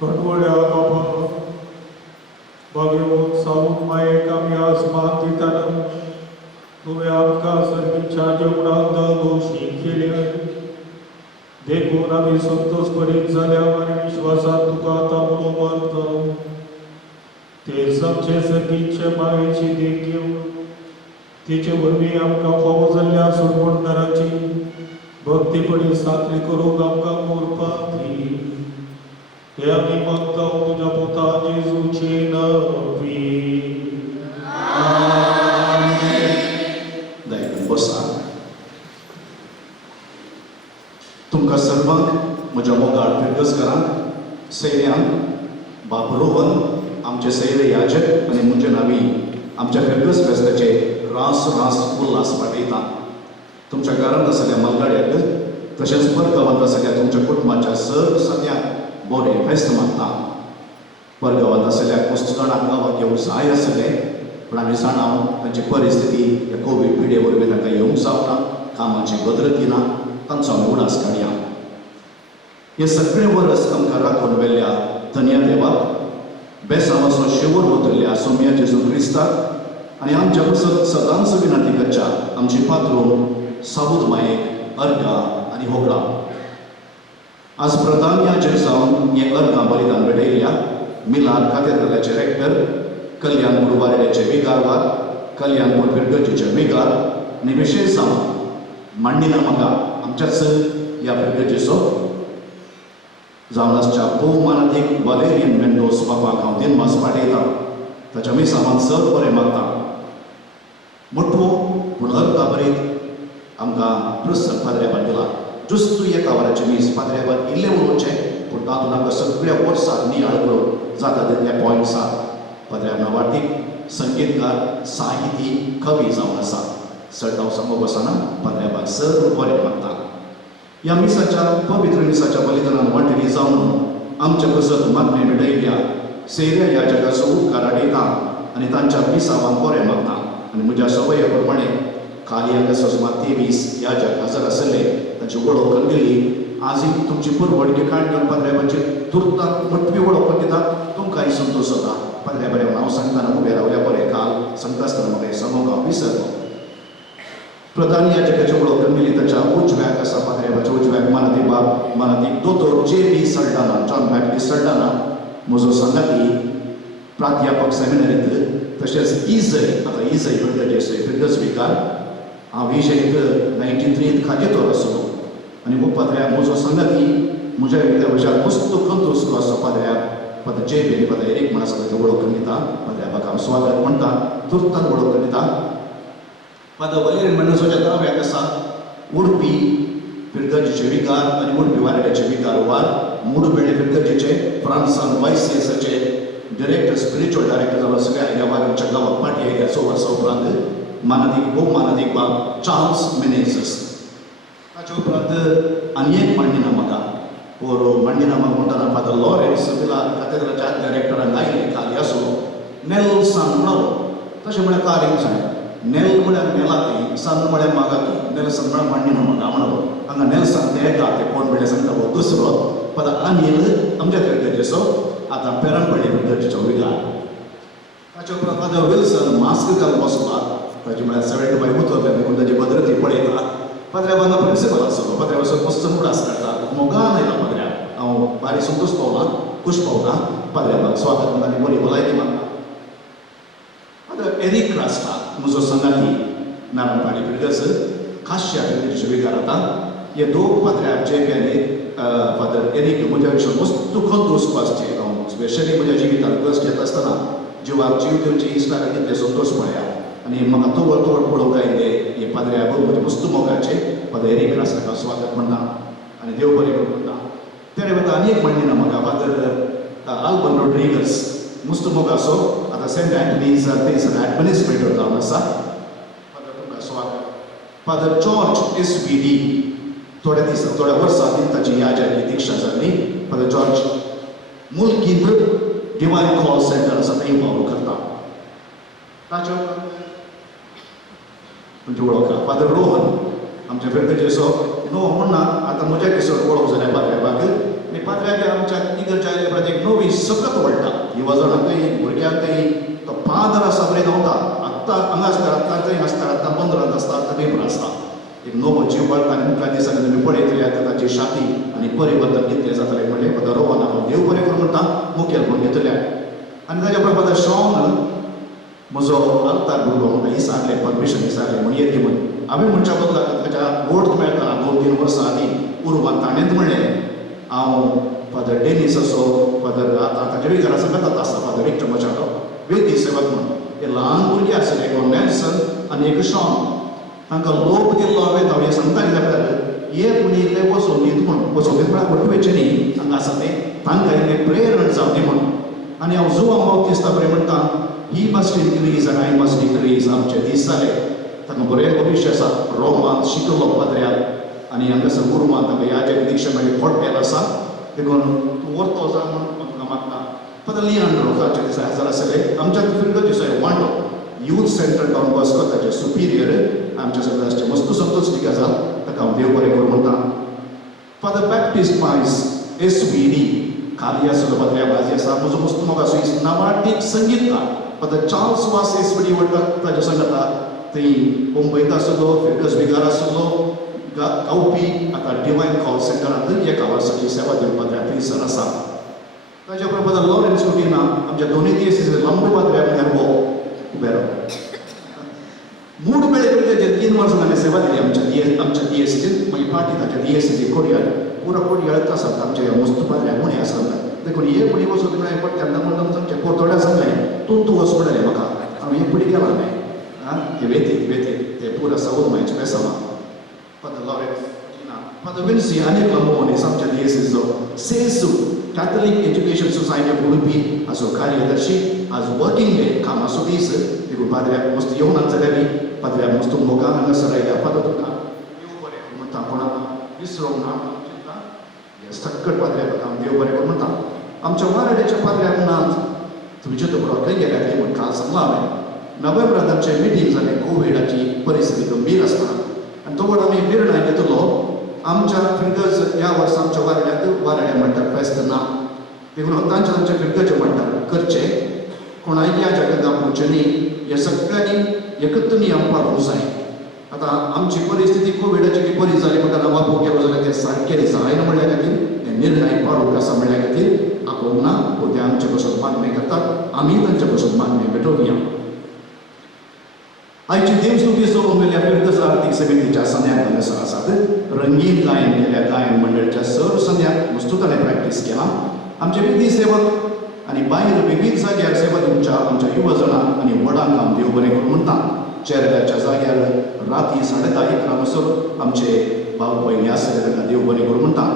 कडवड्या बाबा भगवंत सावून मायेक आमी आस्मान दिताना तुवें आमकां सर्गीच्या जेवणाक दोशी केल्या देखून आमी संतोष भरीत जाल्या आनी विश्वासात तुका आतां म्हणून मानता तेच आमचे सर्गीचे मायेची देख घेवन तिचे वरवीं आमकां फावो जाल्ल्या सोडवणदाराची भक्तीपणी साखरी करूंक आमकां मोरपाक दी हे आमी मागता तुज्या पुता जेजूचे नांवी दयान बसा. तुमकां सर्वांक म्हज्या मोगाळ पिरगसकारांक सैऱ्यांक बाब रोहन आमचे सैर याजक आनी म्हजे नांवी आमच्या फिरगस फेस्ताचे रास रास उल्हास पाठयता. तुमच्या घरांत आसल्या मलगाड्याक तशेंच परगांवांत आसल्या तुमच्या कुटुंबाच्या सगळ्यांक बरें फेस्त मागता. परगांवांत आसल्या वस्तू जाणांक गांवांत येवंक जाय आसले पूण आमी जाणाव तांची परिस्थिती ह्या कोवीड पिडे वरवीं तांकां येवंक जावना, कामाची बदरती ना, तांचो आमी उडास काडया. हे सगळे वर्स आमकां राखून व्हेल्ल्या धन्य देवाक बेसांवाचो शेवट उतरल्या सोम्या जेजू क्रिस्ताक आनी आमच्या बसत सदांच विनंती करच्या आमची पात्रूण साबूत मायेक अर्घा आनी होगळा. आज प्रधान याजक जावन हे अर्घां बलिदान भेटयल्या मिलाद कातेद्रलाचे रेक्टर, कल्याणपूर वारेड्याचे विगारवार, कल्याणपूर फिरगजीचे विगार आनी विशेश जावन मांडिना म्हाका आमच्याच ह्या फिरगजीचो जावन आसच्या भोवमानादीक वालेरियन मेंडोस बापाक हांव दिनमास पाठयता. ताच्या मिसांवान चड बरें मागता. मोठो पूण अर्घा बरीत आमकां प्रसन्न पाद्र्याबान दिला. जुस्त एका वराचे मीस पाद्र्याबान इल्ले उलोवचें पूण तातूंत आमकां सगळ्या वर्साक नियाळ करून जाता तितल्या पॉयंट्साक पाद्र्या नवाटीक संगीतकार साहिती कवी जावन आसा. सड्डाव सांगो बसना पाद्र्याबान सर्व बरें मागता. ह्या मिसाच्या पवित्र मिसाच्या बलिदानान वांटेली जावन आमच्या बसत मागणे मेळयल्या सैर्या याजकाचो उपकार आडयता आनी तांच्या मिसावान बरें मागता. आनी म्हज्या सवये प्रमाणे खाली हांगा सुमार 23 याजक हजर आसले तांची वळख करून दिली. आजूय तुमची परवडके काणकोण पाद्र्याबाची तुर्ताक मोठवी वळख दिता. तुमकांय संतोश जाता. पाद्र्याबऱ्या हांव सांगताना उबे रावल्या बरें काल सांगता आसतना म्हाका हें सांगूंक हांव विसरलो. प्रधान याजकाची वळख करून दिली ताच्या उजव्याक आसा पाद्र्याबाच्या उजव्याक मानादीक दोतोर JB Saldanha, John Baptist Saldanha, म्हजो सांगाती प्राध्यापक सेमिनारींत, तशेंच इजय आतां इजय फिरगजेचे फिरगज विकार. हांव इजयत 93 खाजेतोर आसलो आनी हो पाद्र्या म्हजो सांगाती म्हज्या विद्यार्थ्याच्या मस्त कंतोस्तो आसा पाद्र्याक पाद्र JB आनी पाद्र एरीक म्हण आसा ताची वळख करून दिता. पाद्र्याबाक हांव स्वागत म्हणटा, तुर्तान वळख करून दिता. पाद्र वलेरियन मेंडोसाच्या दाव्याक आसा उडपी फिरगजीचे विकार आनी उडपी वारेड्याचे विकार वार मुडबेळे फिरगजीचे फ्रांसान YCSचे डिरेक्टर स्पिरिच्युअल डायरेक्टर जालो सगळ्या ह्या वारांच्या गांवांत पाटी आयल्या 6 वर्सां उपरांत मानादीक भोव मानादीक बाब चार्ल्स मेनेझस. ताचे उपरांत आनी एक मांडिना म्हाका पोरो मांडिना म्हाका म्हणटाना फादर लॉरेन्स मिलाद कातेद्रलाच्या डायरेक्टरान आयले काल आसलो नेल्सन म्हणलो. तशें म्हळ्यार काल एक सांग नेल म्हळ्यार नेलाती, सन म्हळ्यार मागाती, नेल्सन म्हळ्यार मांडिना म्हाका म्हणलो. हांगा नेल्सन ते एका ते कोण म्हळ्यार सांगता हो दुसरो पाद्र अनिल आमच्या फिरगजेचो आतां पेरांपडले फिरगजेचो विगार. ताचे उपरांत पाद्र विल्सन मास्क घालून बसला. ताचे म्हळ्यार 75 उतरले देखून ताची बदरती पळयता. पाद्र्याबान प्रिंसिपल आसलो. पाद्र्याबाचो मस्त उडास काडटा. मोगान आयला पाद्र्याक. हांव बारी संतोश पावला, खूश पावता. पाद्र्याबाक स्वागत म्हणटा आनी बरी भलायकी मागता. पाद्र एरीक क्रास्टा म्हजो संगाती नारायणपाडी फिरगस खाशा फिरगजेचे विगार आतां. हे दोग पाद्र्याक JB आनी फादर एरीक म्हज्या विशय मस्त कंतोस पासचे. हांव स्पेशली म्हज्या जिवितांत कश्ट येता आसतना जिवाक जीव दिवचे इश्टाक कितले संतोश पळया आनी म्हाका तोवड पळोवंक आयले हे पाद्र्याक म्हजे मस्त मोगाचे फादर एरीक क्रास्टाक स्वागत म्हणटा आनी देव बरें करूं म्हणटा. तेणे वता आनी एक मांडिना म्हाका फादर आल्बन रोड्रिगस मस्त मोगाचो आतां सेंट अँटनीज थंयसर एडमिनिस्ट्रेटर जावन आसा. फादर तुमकां स्वागत. फादर जॉर्ज SVD थोड्या वर्सां ताची याजाची दिक्षा जाल्ली. फादर जॉर्ज मुल्कींत डिवायन कॉल सेंटर आसा थंय वावर करता. ताचे उपरांत तुमची वळख फादर रोहन आमच्या फिरगजेचो नो म्हणना आतां म्हज्या दिसत वळख जाल्या पाद्र्याबाक आनी पाद्र्याक आमच्या इगर्च्या आयल्या प्रत्येक नवी सकत वळटा युवजनांकय भुरग्यांकय तो पादर आसा बरें नवता आत्तां हांगा आसता आत्तां थंय आसता आत्तां पंदरांत आसता आत्तां पेपर आसता एक नवो जीव वाडटा आनी मुखार दिसांनी तुमी पळयतले आतां ताची शाती आनी परिवर्तन कितलें जातलें म्हणलें पद रोवन हांव देव बरें करूं म्हणटा मुखेलपण घेतल्या आनी ताच्या प्रमाण शॉन म्हजो आलतार भुरगो म्हाका इसारलें परमिशन इसारलें म्हण येत म्हण हांवें म्हणच्या बदला ताच्या वोट मेळटा 2-3 वर्सां आदीं उर्वान ताणेंच म्हणलें हांव फादर डेनीस असो फादर आतां ताच्या घरा सगळ्यात आसता फादर विक्टर मचाटो वेदी सेवक म्हणून ते ल्हान भुरगे आसले एक नेल्सन आनी एक शॉन तांकां लोक दिल्लो हांवें सांगता कित्याक हे कोणी इल्ले वसोदीत म्हण वसोदीत म्हळ्यार वटुवेचें न्ही हांगा आसा तें तांकां इल्लें प्रेरण जावची म्हण आनी हांव जुवां बाप्तिस्ता बरें म्हणटा ही मस्ट इनक्रीज आनी आय मस्ट डिक्रीज आमचे दीस जाले ताका बरें भविश्य आसा रोमांत शिकलो पाद्र्याक आनी हांगासर उर्मांत ताका याजक दीक्षा मागीर हॉटेल आसा देखून तूं व्हरतो जा म्हण म्हाका मागता फादर लियांड्रो ताचे दिसा हजर आसले आमच्या फिरगत दिसा वांडो यूथ सेंटर डॉन बॉस्को ताचे सुपिरियर आमच्या सगळ्यांचे मस्त संतोषची गजाल ताका हांव देव बरें करूं म्हणटा फादर बॅप्टिस्ट मायस SVD खाली आसलो पाद्र्या बाजी आसा म्हजो मस्त मोग आसा नावाडीक संगीतकार फादर चार्ल्स वास SVD वडटा ताचे संगता थंय मुंबयत आसलो फिरगस विगार आसलो गावपी आतां डिवायन कॉल सेंटरांत एका वर्साची सेवा दिवपाक थंयसर आसा ताच्या प्रमाण लॉरेन्स कुटिना आमच्या दोनूय DSC लांब पाद्र्याक नेरवो उबे मूड वेळे भुरग्याचेर 3 वर्सां हांवें सेवा दिली आमच्या DSCचेर मागीर पार्टी ताच्या DSCची कोडयार पुरो कोडयार आसा आमच्या मस्त पाद्र्याक म्हणे आसा देखून हे पुडी वचून म्हळ्यार पट तेन्ना म्हणून सांगचे पोतोड्या सांगलें तूं वच म्हणलें म्हाका हांव हे पुडी गेला न्हय हे वेते ते पुरो सावूथ मायचे बेसामा फादर लॉरेन्स फादर विन्सी आनीक लांब मनीस आमच्या DSCचो सेसू Catholic education society of Udupi हाचो कार्यदर्शी आज वर्किंग डे कामाचो दीस देखून पाद्र्याक मस्त येवनात जाल्यार पाद्र्याक मस्त मोगान हांगासर आयल्या फादर तुका देव बरें म्हणटा कोणाक विसरूंक ना सक्कट पाद्र्याक हांव देव बरें करूं म्हणटा आमच्या वाराड्याच्या पाद्र्याक नात तुमचे तो खंय गेल्या ते म्हण काल सांगलां हांवें नोव्हेंबरांत आमचें मिटींग जालें कोविडाची परिस्थिती गंभीर आसता आनी तो वड आमी निर्णय घेतलो आमच्या फिरगज ह्या वर्सा आमच्या वाराड्या म्हणटात फेस्त ना देखून तांच्या फिरगचे म्हणटात करचे कोणाय या जगात दाखोवचे न्ही हे सगळ्यांनी एकत्र नियम पाळूंक जाय आतां आमची परिस्थिती कोविडाची बरी जाली म्हणटा वापो केलो जाल्यार तें सारकें जायना म्हणल्या खातीर हे निर्णय पाळूंक आसा म्हणल्या खातीर आपोवंक ना पूण ते आमचे पासून मागणी करतात आमी तांचे पासून मागणी भेटोवया आयची देवस्तुती सोडून गेल्या फिरगज आर्थीक समितीच्या संध्याक हांगासर आसात रंगीन गायन केल्या गायन मंडळाच्या सर संध्याक मस्त ताणें प्रॅक्टीस केला आमचे विधी सेवक आनी भायर विविध जाग्यार सेवा दिवच्या आमच्या युवजनांक आनी व्हडांक हांव देव बरें करूं म्हणटा चेरगाच्या जाग्यार राती 10:30 म्हणसर आमचे भाव भयणी आसले तांकां देव बरें करूं म्हणटा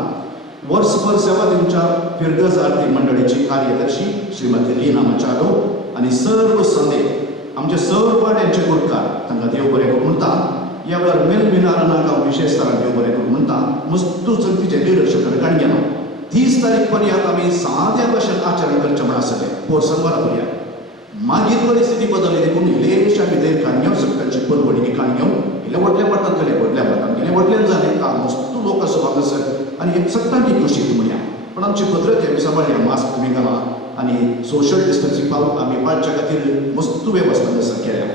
वर्सभर सेवा दिवच्या फिरगज आर्थीक मंडळाची कार्यदर्शी श्रीमती लीना मचाडो आनी सर्व संदे आमचे सर्व वाड्यांचे गुरकार तांकां देव बरें करूं म्हणटा ह्या वेळार मेलमिनारांक हांव विशेष तरान देव बरें करूं म्हणटा मस्त चलतीचे लिडरशिपान काणगेलो 30 तारीख पर्यंत आमी साद्या भशेन आचरण करचें म्हण आसलें पोरसंबारा पर्यंत मागीर परिस्थिती बदलली देखून इल्लेशा भितर काणयो सगळ्यांची परवडीची काणयो इल्ले व्हडल्या पडटात गेले व्हडल्या पडटात गेले व्हडल्यान जाले काल मस्त लोक आसो हांगासर आनी एक सगळ्यांची खुशी म्हणया पण आमची भद्रताय आमी सांबाळ्ळ्या मास्क तुमी घाला आनी सोशल डिस्टन्सिंग आमी पाळच्या खातीर मस्त वेवस्था हांगासर केल्या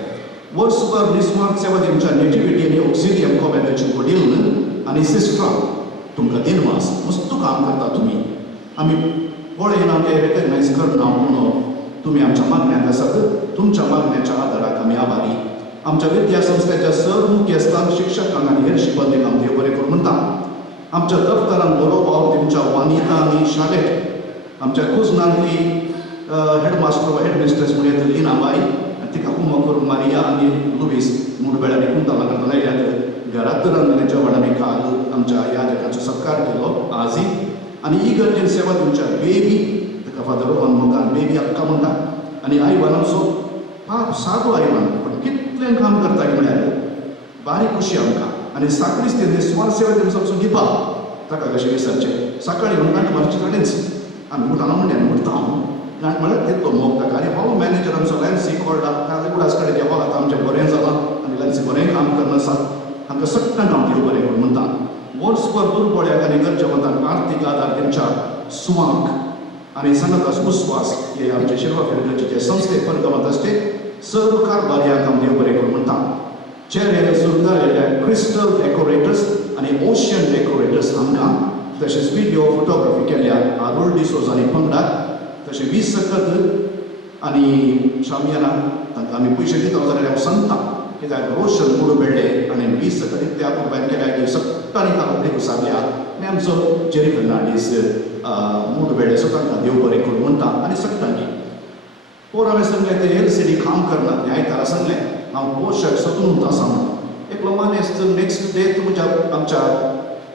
वर्सभर निस्वार्थ सेवा दिवच्या नेटिव्हिटी आनी ऑक्सिलियम कॉमेंटाची वडील आनी सिस्टरां तुमकां दिनवास मस्त काम करता तुमी आमी पळयना ते रेकग्नायज करना पूण तुमी आमच्या मागण्यांक आसात तुमच्या मागण्याच्या आदाराक आमी आभारी आमच्या विद्या संस्थेच्या सर्व मुखेस्तांक शिक्षकांक आनी हेर शिबंदीक हांव देव बरें करूं म्हणटा आमच्या दफ्तरांत बरो वावर दिवच्या वानिता आनी शाळेक आमच्या कुजनांतली हेडमास्टर हेडमिस्ट्रेस म्हूण येता लिना बाई तिका कुंभ करून मारिया आनी लुईस मुडबेळांनी कुंताला करता लायल्यात घरांत रांदलेल्या जेवणांनी काल आमच्या याजकांचो सत्कार केलो आजी आनी इगर्जेन सेवा दिवच्या बेबी ताका फादर रोहन मोगान बेबी अक्का म्हणटा आनी आयवान आमचो पाप सादो आयवान पूण कितलें काम करता म्हळ्यार बारीक खुशी आमकां आनी साकरिस्तेन स्वार सेवा दिवपाचो गिपा ताका कशें विसरचें सकाळीं म्हणटा मार्ची कडेनच आमी उठाना म्हणल्यार उठता हांव म्हळ्यार तितलो मोग ताका आनी हो मॅनेजर आमचो लॅन्सी कॉर्डा ताका उडास कडेन देवा आतां आमचें बरें जालां आनी लॅन्सी बरें काम करना आसा हांकां सगळ्यांक हांव देव बरें करूं म्हणटा वर्सभर दुर्बळ्याक आनी गरजेवंतांक आर्थीक आदार दिवच्या सुवांक आनी सांगात उस्वास हे आमचे शिरवा फेडरेशनचे संस्थे परगमत असते सर्व कारभार्याक हांव देव बरें करूं म्हणटा चेरे सुंदर क्रिस्टल डेकोरेटर्स आनी ओशियन डेकोरेटर्स हांकां तशेंच व्हिडिओ फोटोग्राफी केल्या आरोल डिसोजानी पंगडा तशें 20 सकत आनी शामियाना तांकां आमी पयशे दिता जाल्यार हांव सांगता कित्याक रोशन मुडू बेळ्ळे आनी 20 सकत इतल्या कुरबान केल्या की सट्टांनी ताका विसारल्या आनी आमचो जेरी फर्नांडीस मुडू बेळ्ळे सो तांकां देव बरें करूं म्हणटा आनी सट्टांनी पोर हांवें सांगलें ते एलसीडी काम करनात न्ही आयतारा सांगलें हांव पोशाक सतून वता सांगून एक मानेस्त नेक्स्ट डे तुमच्या आमच्या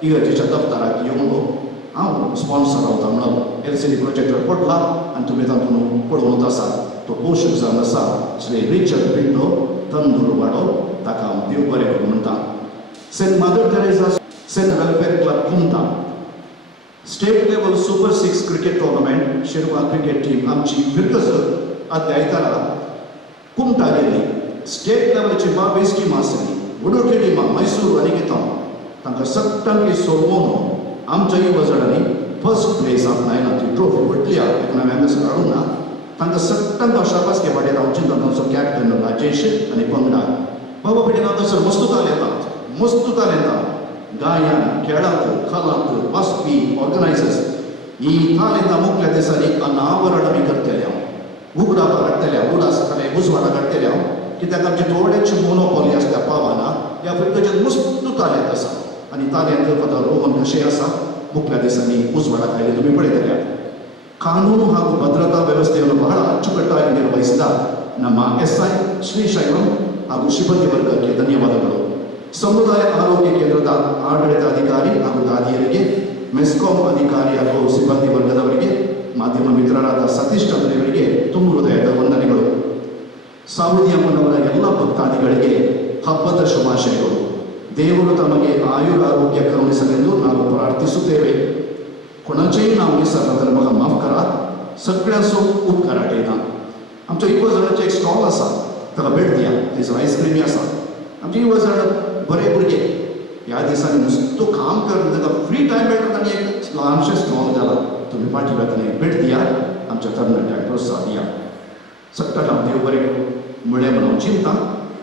इगर्जेच्या दफ्तराक येवंक हांव स्पॉन्सर रावता म्हणून एलसीडी प्रोजेक्टर पडला आनी तुमी तातूंत पळोवंक आसा तो पोशक जावन आसा श्री रिचर्ड पिंडो तंदूर वाडो ताका हांव देव बरें करूं म्हणटा saint mother Teresa saint welfare club Kumta state level super 6 cricket tournament Shirva cricket team आमची फिरकसर आदल्या आयतारा कुमटा गेली स्टेट लेवलची 22 टीम आसली वडोटी टिमां मैसूर आनी गितां तांकां सट्टांकी सोडवून आमच्या युवजणांनी फर्स्ट प्लेस आपणायला ती ट्रॉफी वटल्या एक नव्या हांगासर हाडूंक ना तांकां सट्टांक शाबास के पाटील हांवची तांचो कॅप्टन राजेश आनी पंगडा बाबा पिडेन हांगासर मस्तुताल येतात मस्तुताल येतात गायन खेळांत कलांत वाचपी ऑर्गनायझर्स ही ताल येता मुख्य दिसांनी अनावरण आमी करतले उगडा काडटले उडास जाल्यार उजवाडा काडटले कित्याक आमचे थोडेच मोनोपॉली आसता पावाना ह्या फिरकेच्यात मस्तुताल येत आसा आनी ताल्यांत पता रोहन कशें आसा मुख्य दिसांनी उजवाडा खायले तुमी पळयतले ಕಾನೂನು ಹಾಗೂ ಭದ್ರತಾ ವ್ಯವಸ್ಥೆಯನ್ನು ಬಹಳ ಅಚ್ಚುಕಟ್ಟಾಗಿ ನಿರ್ವಹಿಸಿದ ನಮ್ಮ ಎಸ್ಐ ಶ್ರೀಶೈಲಂ ಹಾಗೂ ಸಿಬ್ಬಂದಿ ವರ್ಗಕ್ಕೆ ಧನ್ಯವಾದಗಳು. ಸಮುದಾಯ ಆರೋಗ್ಯ ಕೇಂದ್ರದ ಆಡಳಿತಾಧಿಕಾರಿ ಹಾಗೂ ದಾದಿಯರಿಗೆ, ಮೆಸ್ಕಾಂ ಅಧಿಕಾರಿ ಹಾಗೂ ಸಿಬ್ಬಂದಿ ವರ್ಗದವರಿಗೆ, ಮಾಧ್ಯಮ ಮಿತ್ರರಾದ ಸತೀಶ್ ಚಂದ್ರವರಿಗೆ ತುಂಬ ಹೃದಯದ ವಂದನೆಗಳು. ಸಾವುದಿ ಅಮ್ಮನವರ ಎಲ್ಲ ಭಕ್ತಾದಿಗಳಿಗೆ ಹಬ್ಬದ ಶುಭಾಶಯಗಳು. ದೇವರು ತಮಗೆ ಆಯುರಾರೋಗ್ಯ ಕರುಣಿಸಲೆಂದು ನಾವು ಪ್ರಾರ್ಥಿಸುತ್ತೇವೆ. कोणाचेही नाव विसरला तर म्हाका माफ करा. सगळ्यांचो उपकार आठयता. आमच्या युवजणांचे एक स्टॉल आसा ताका भेट दिया. थंयसर आयस्क्रीमी आसा. आमचे युवजण बरे भुरगे ह्या दिसांनी नुसतो काम करता ताका फ्री टायम मेळटा तांणी एक ल्हानशें स्टॉल घाला. तुमी फाटी वेतना भेट दिया. आमच्या तरणाट्यांक प्रोत्साहन दिया. सगळ्यांक हांव देव बरें करूं म्हळें म्हणून हांव चिंता.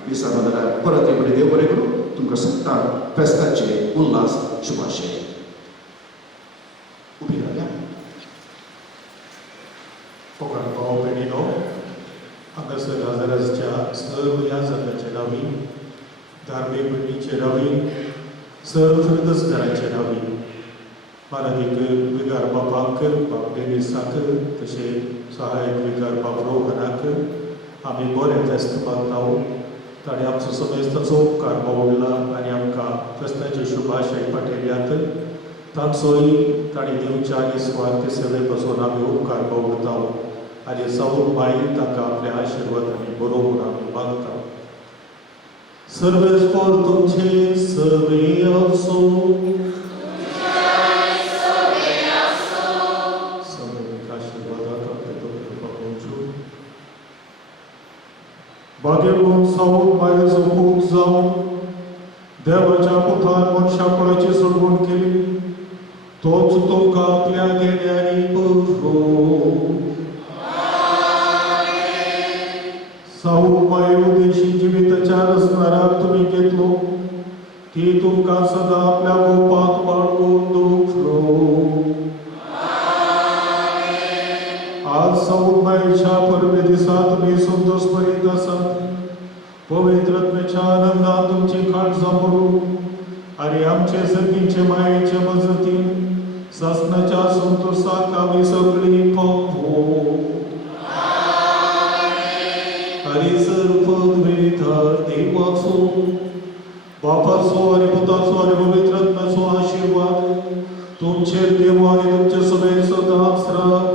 विसरला जाल्यार परत एक देव बरें करूं. तुमकां सगळ्यांक फेस्ताचे उल्हास शुभाशय. कोकण भाव भयणीनो, हांगासर हजराच्या सर्व याजकाचे नांवी, धार्मीक भयणीचे नांवी, सर्व फिरदसकारांचे नांवी, माननीक विगार बापाक, बाप डेनिसाक, तशें सहायक विगार बाप रोहनाक आमी बरें फेस्त मागताव. ताणें आमचो समेस्ताचो उपकार मावडला आनी आमकां फेस्ताचे शुभाशय पाठयल्यात. तांचोय ताणें दिवच्या आनी स्वार्थ सेवे पासून आमी उपकार मागताव आनी साऊद बाई ताका आपल्या आशिर्वादांनी बरोबर आमी मागता. सर्वेस पर तुमचे सर्वे असो. सर्वेक आशिर्वादाक आपले दोतोर पावचो. भाग्यवान साऊद बायचो खूब जावन देवाच्या पुतान मनशापणाची सोडवण केली. तोच तुमकां आपल्या गेड्यांनी बरो. साऊद माये उदेशी जिविताच्या रसनाराक तुमी घेतलो. ती तुमकां सदां आपल्या गोपाक बाळगून दवरलो. आज साऊद मायेच्या परबे दिसा तुमी संतोष करीत आसात. पवित्रत्वेच्या आनंदान तुमची खाट सांभाळू आनी आमचे सर्गीचे मायेचे मजतीन सासनाच्या संतोषाक आमी सगळीं पावो. आनी सर्व वेदार देवाचो, बापाचो आनी पुताचो आनी पवित्रत्वाचो आशिर्वाद तुमचेर देव आनी तुमचे सगळे सदांच राव.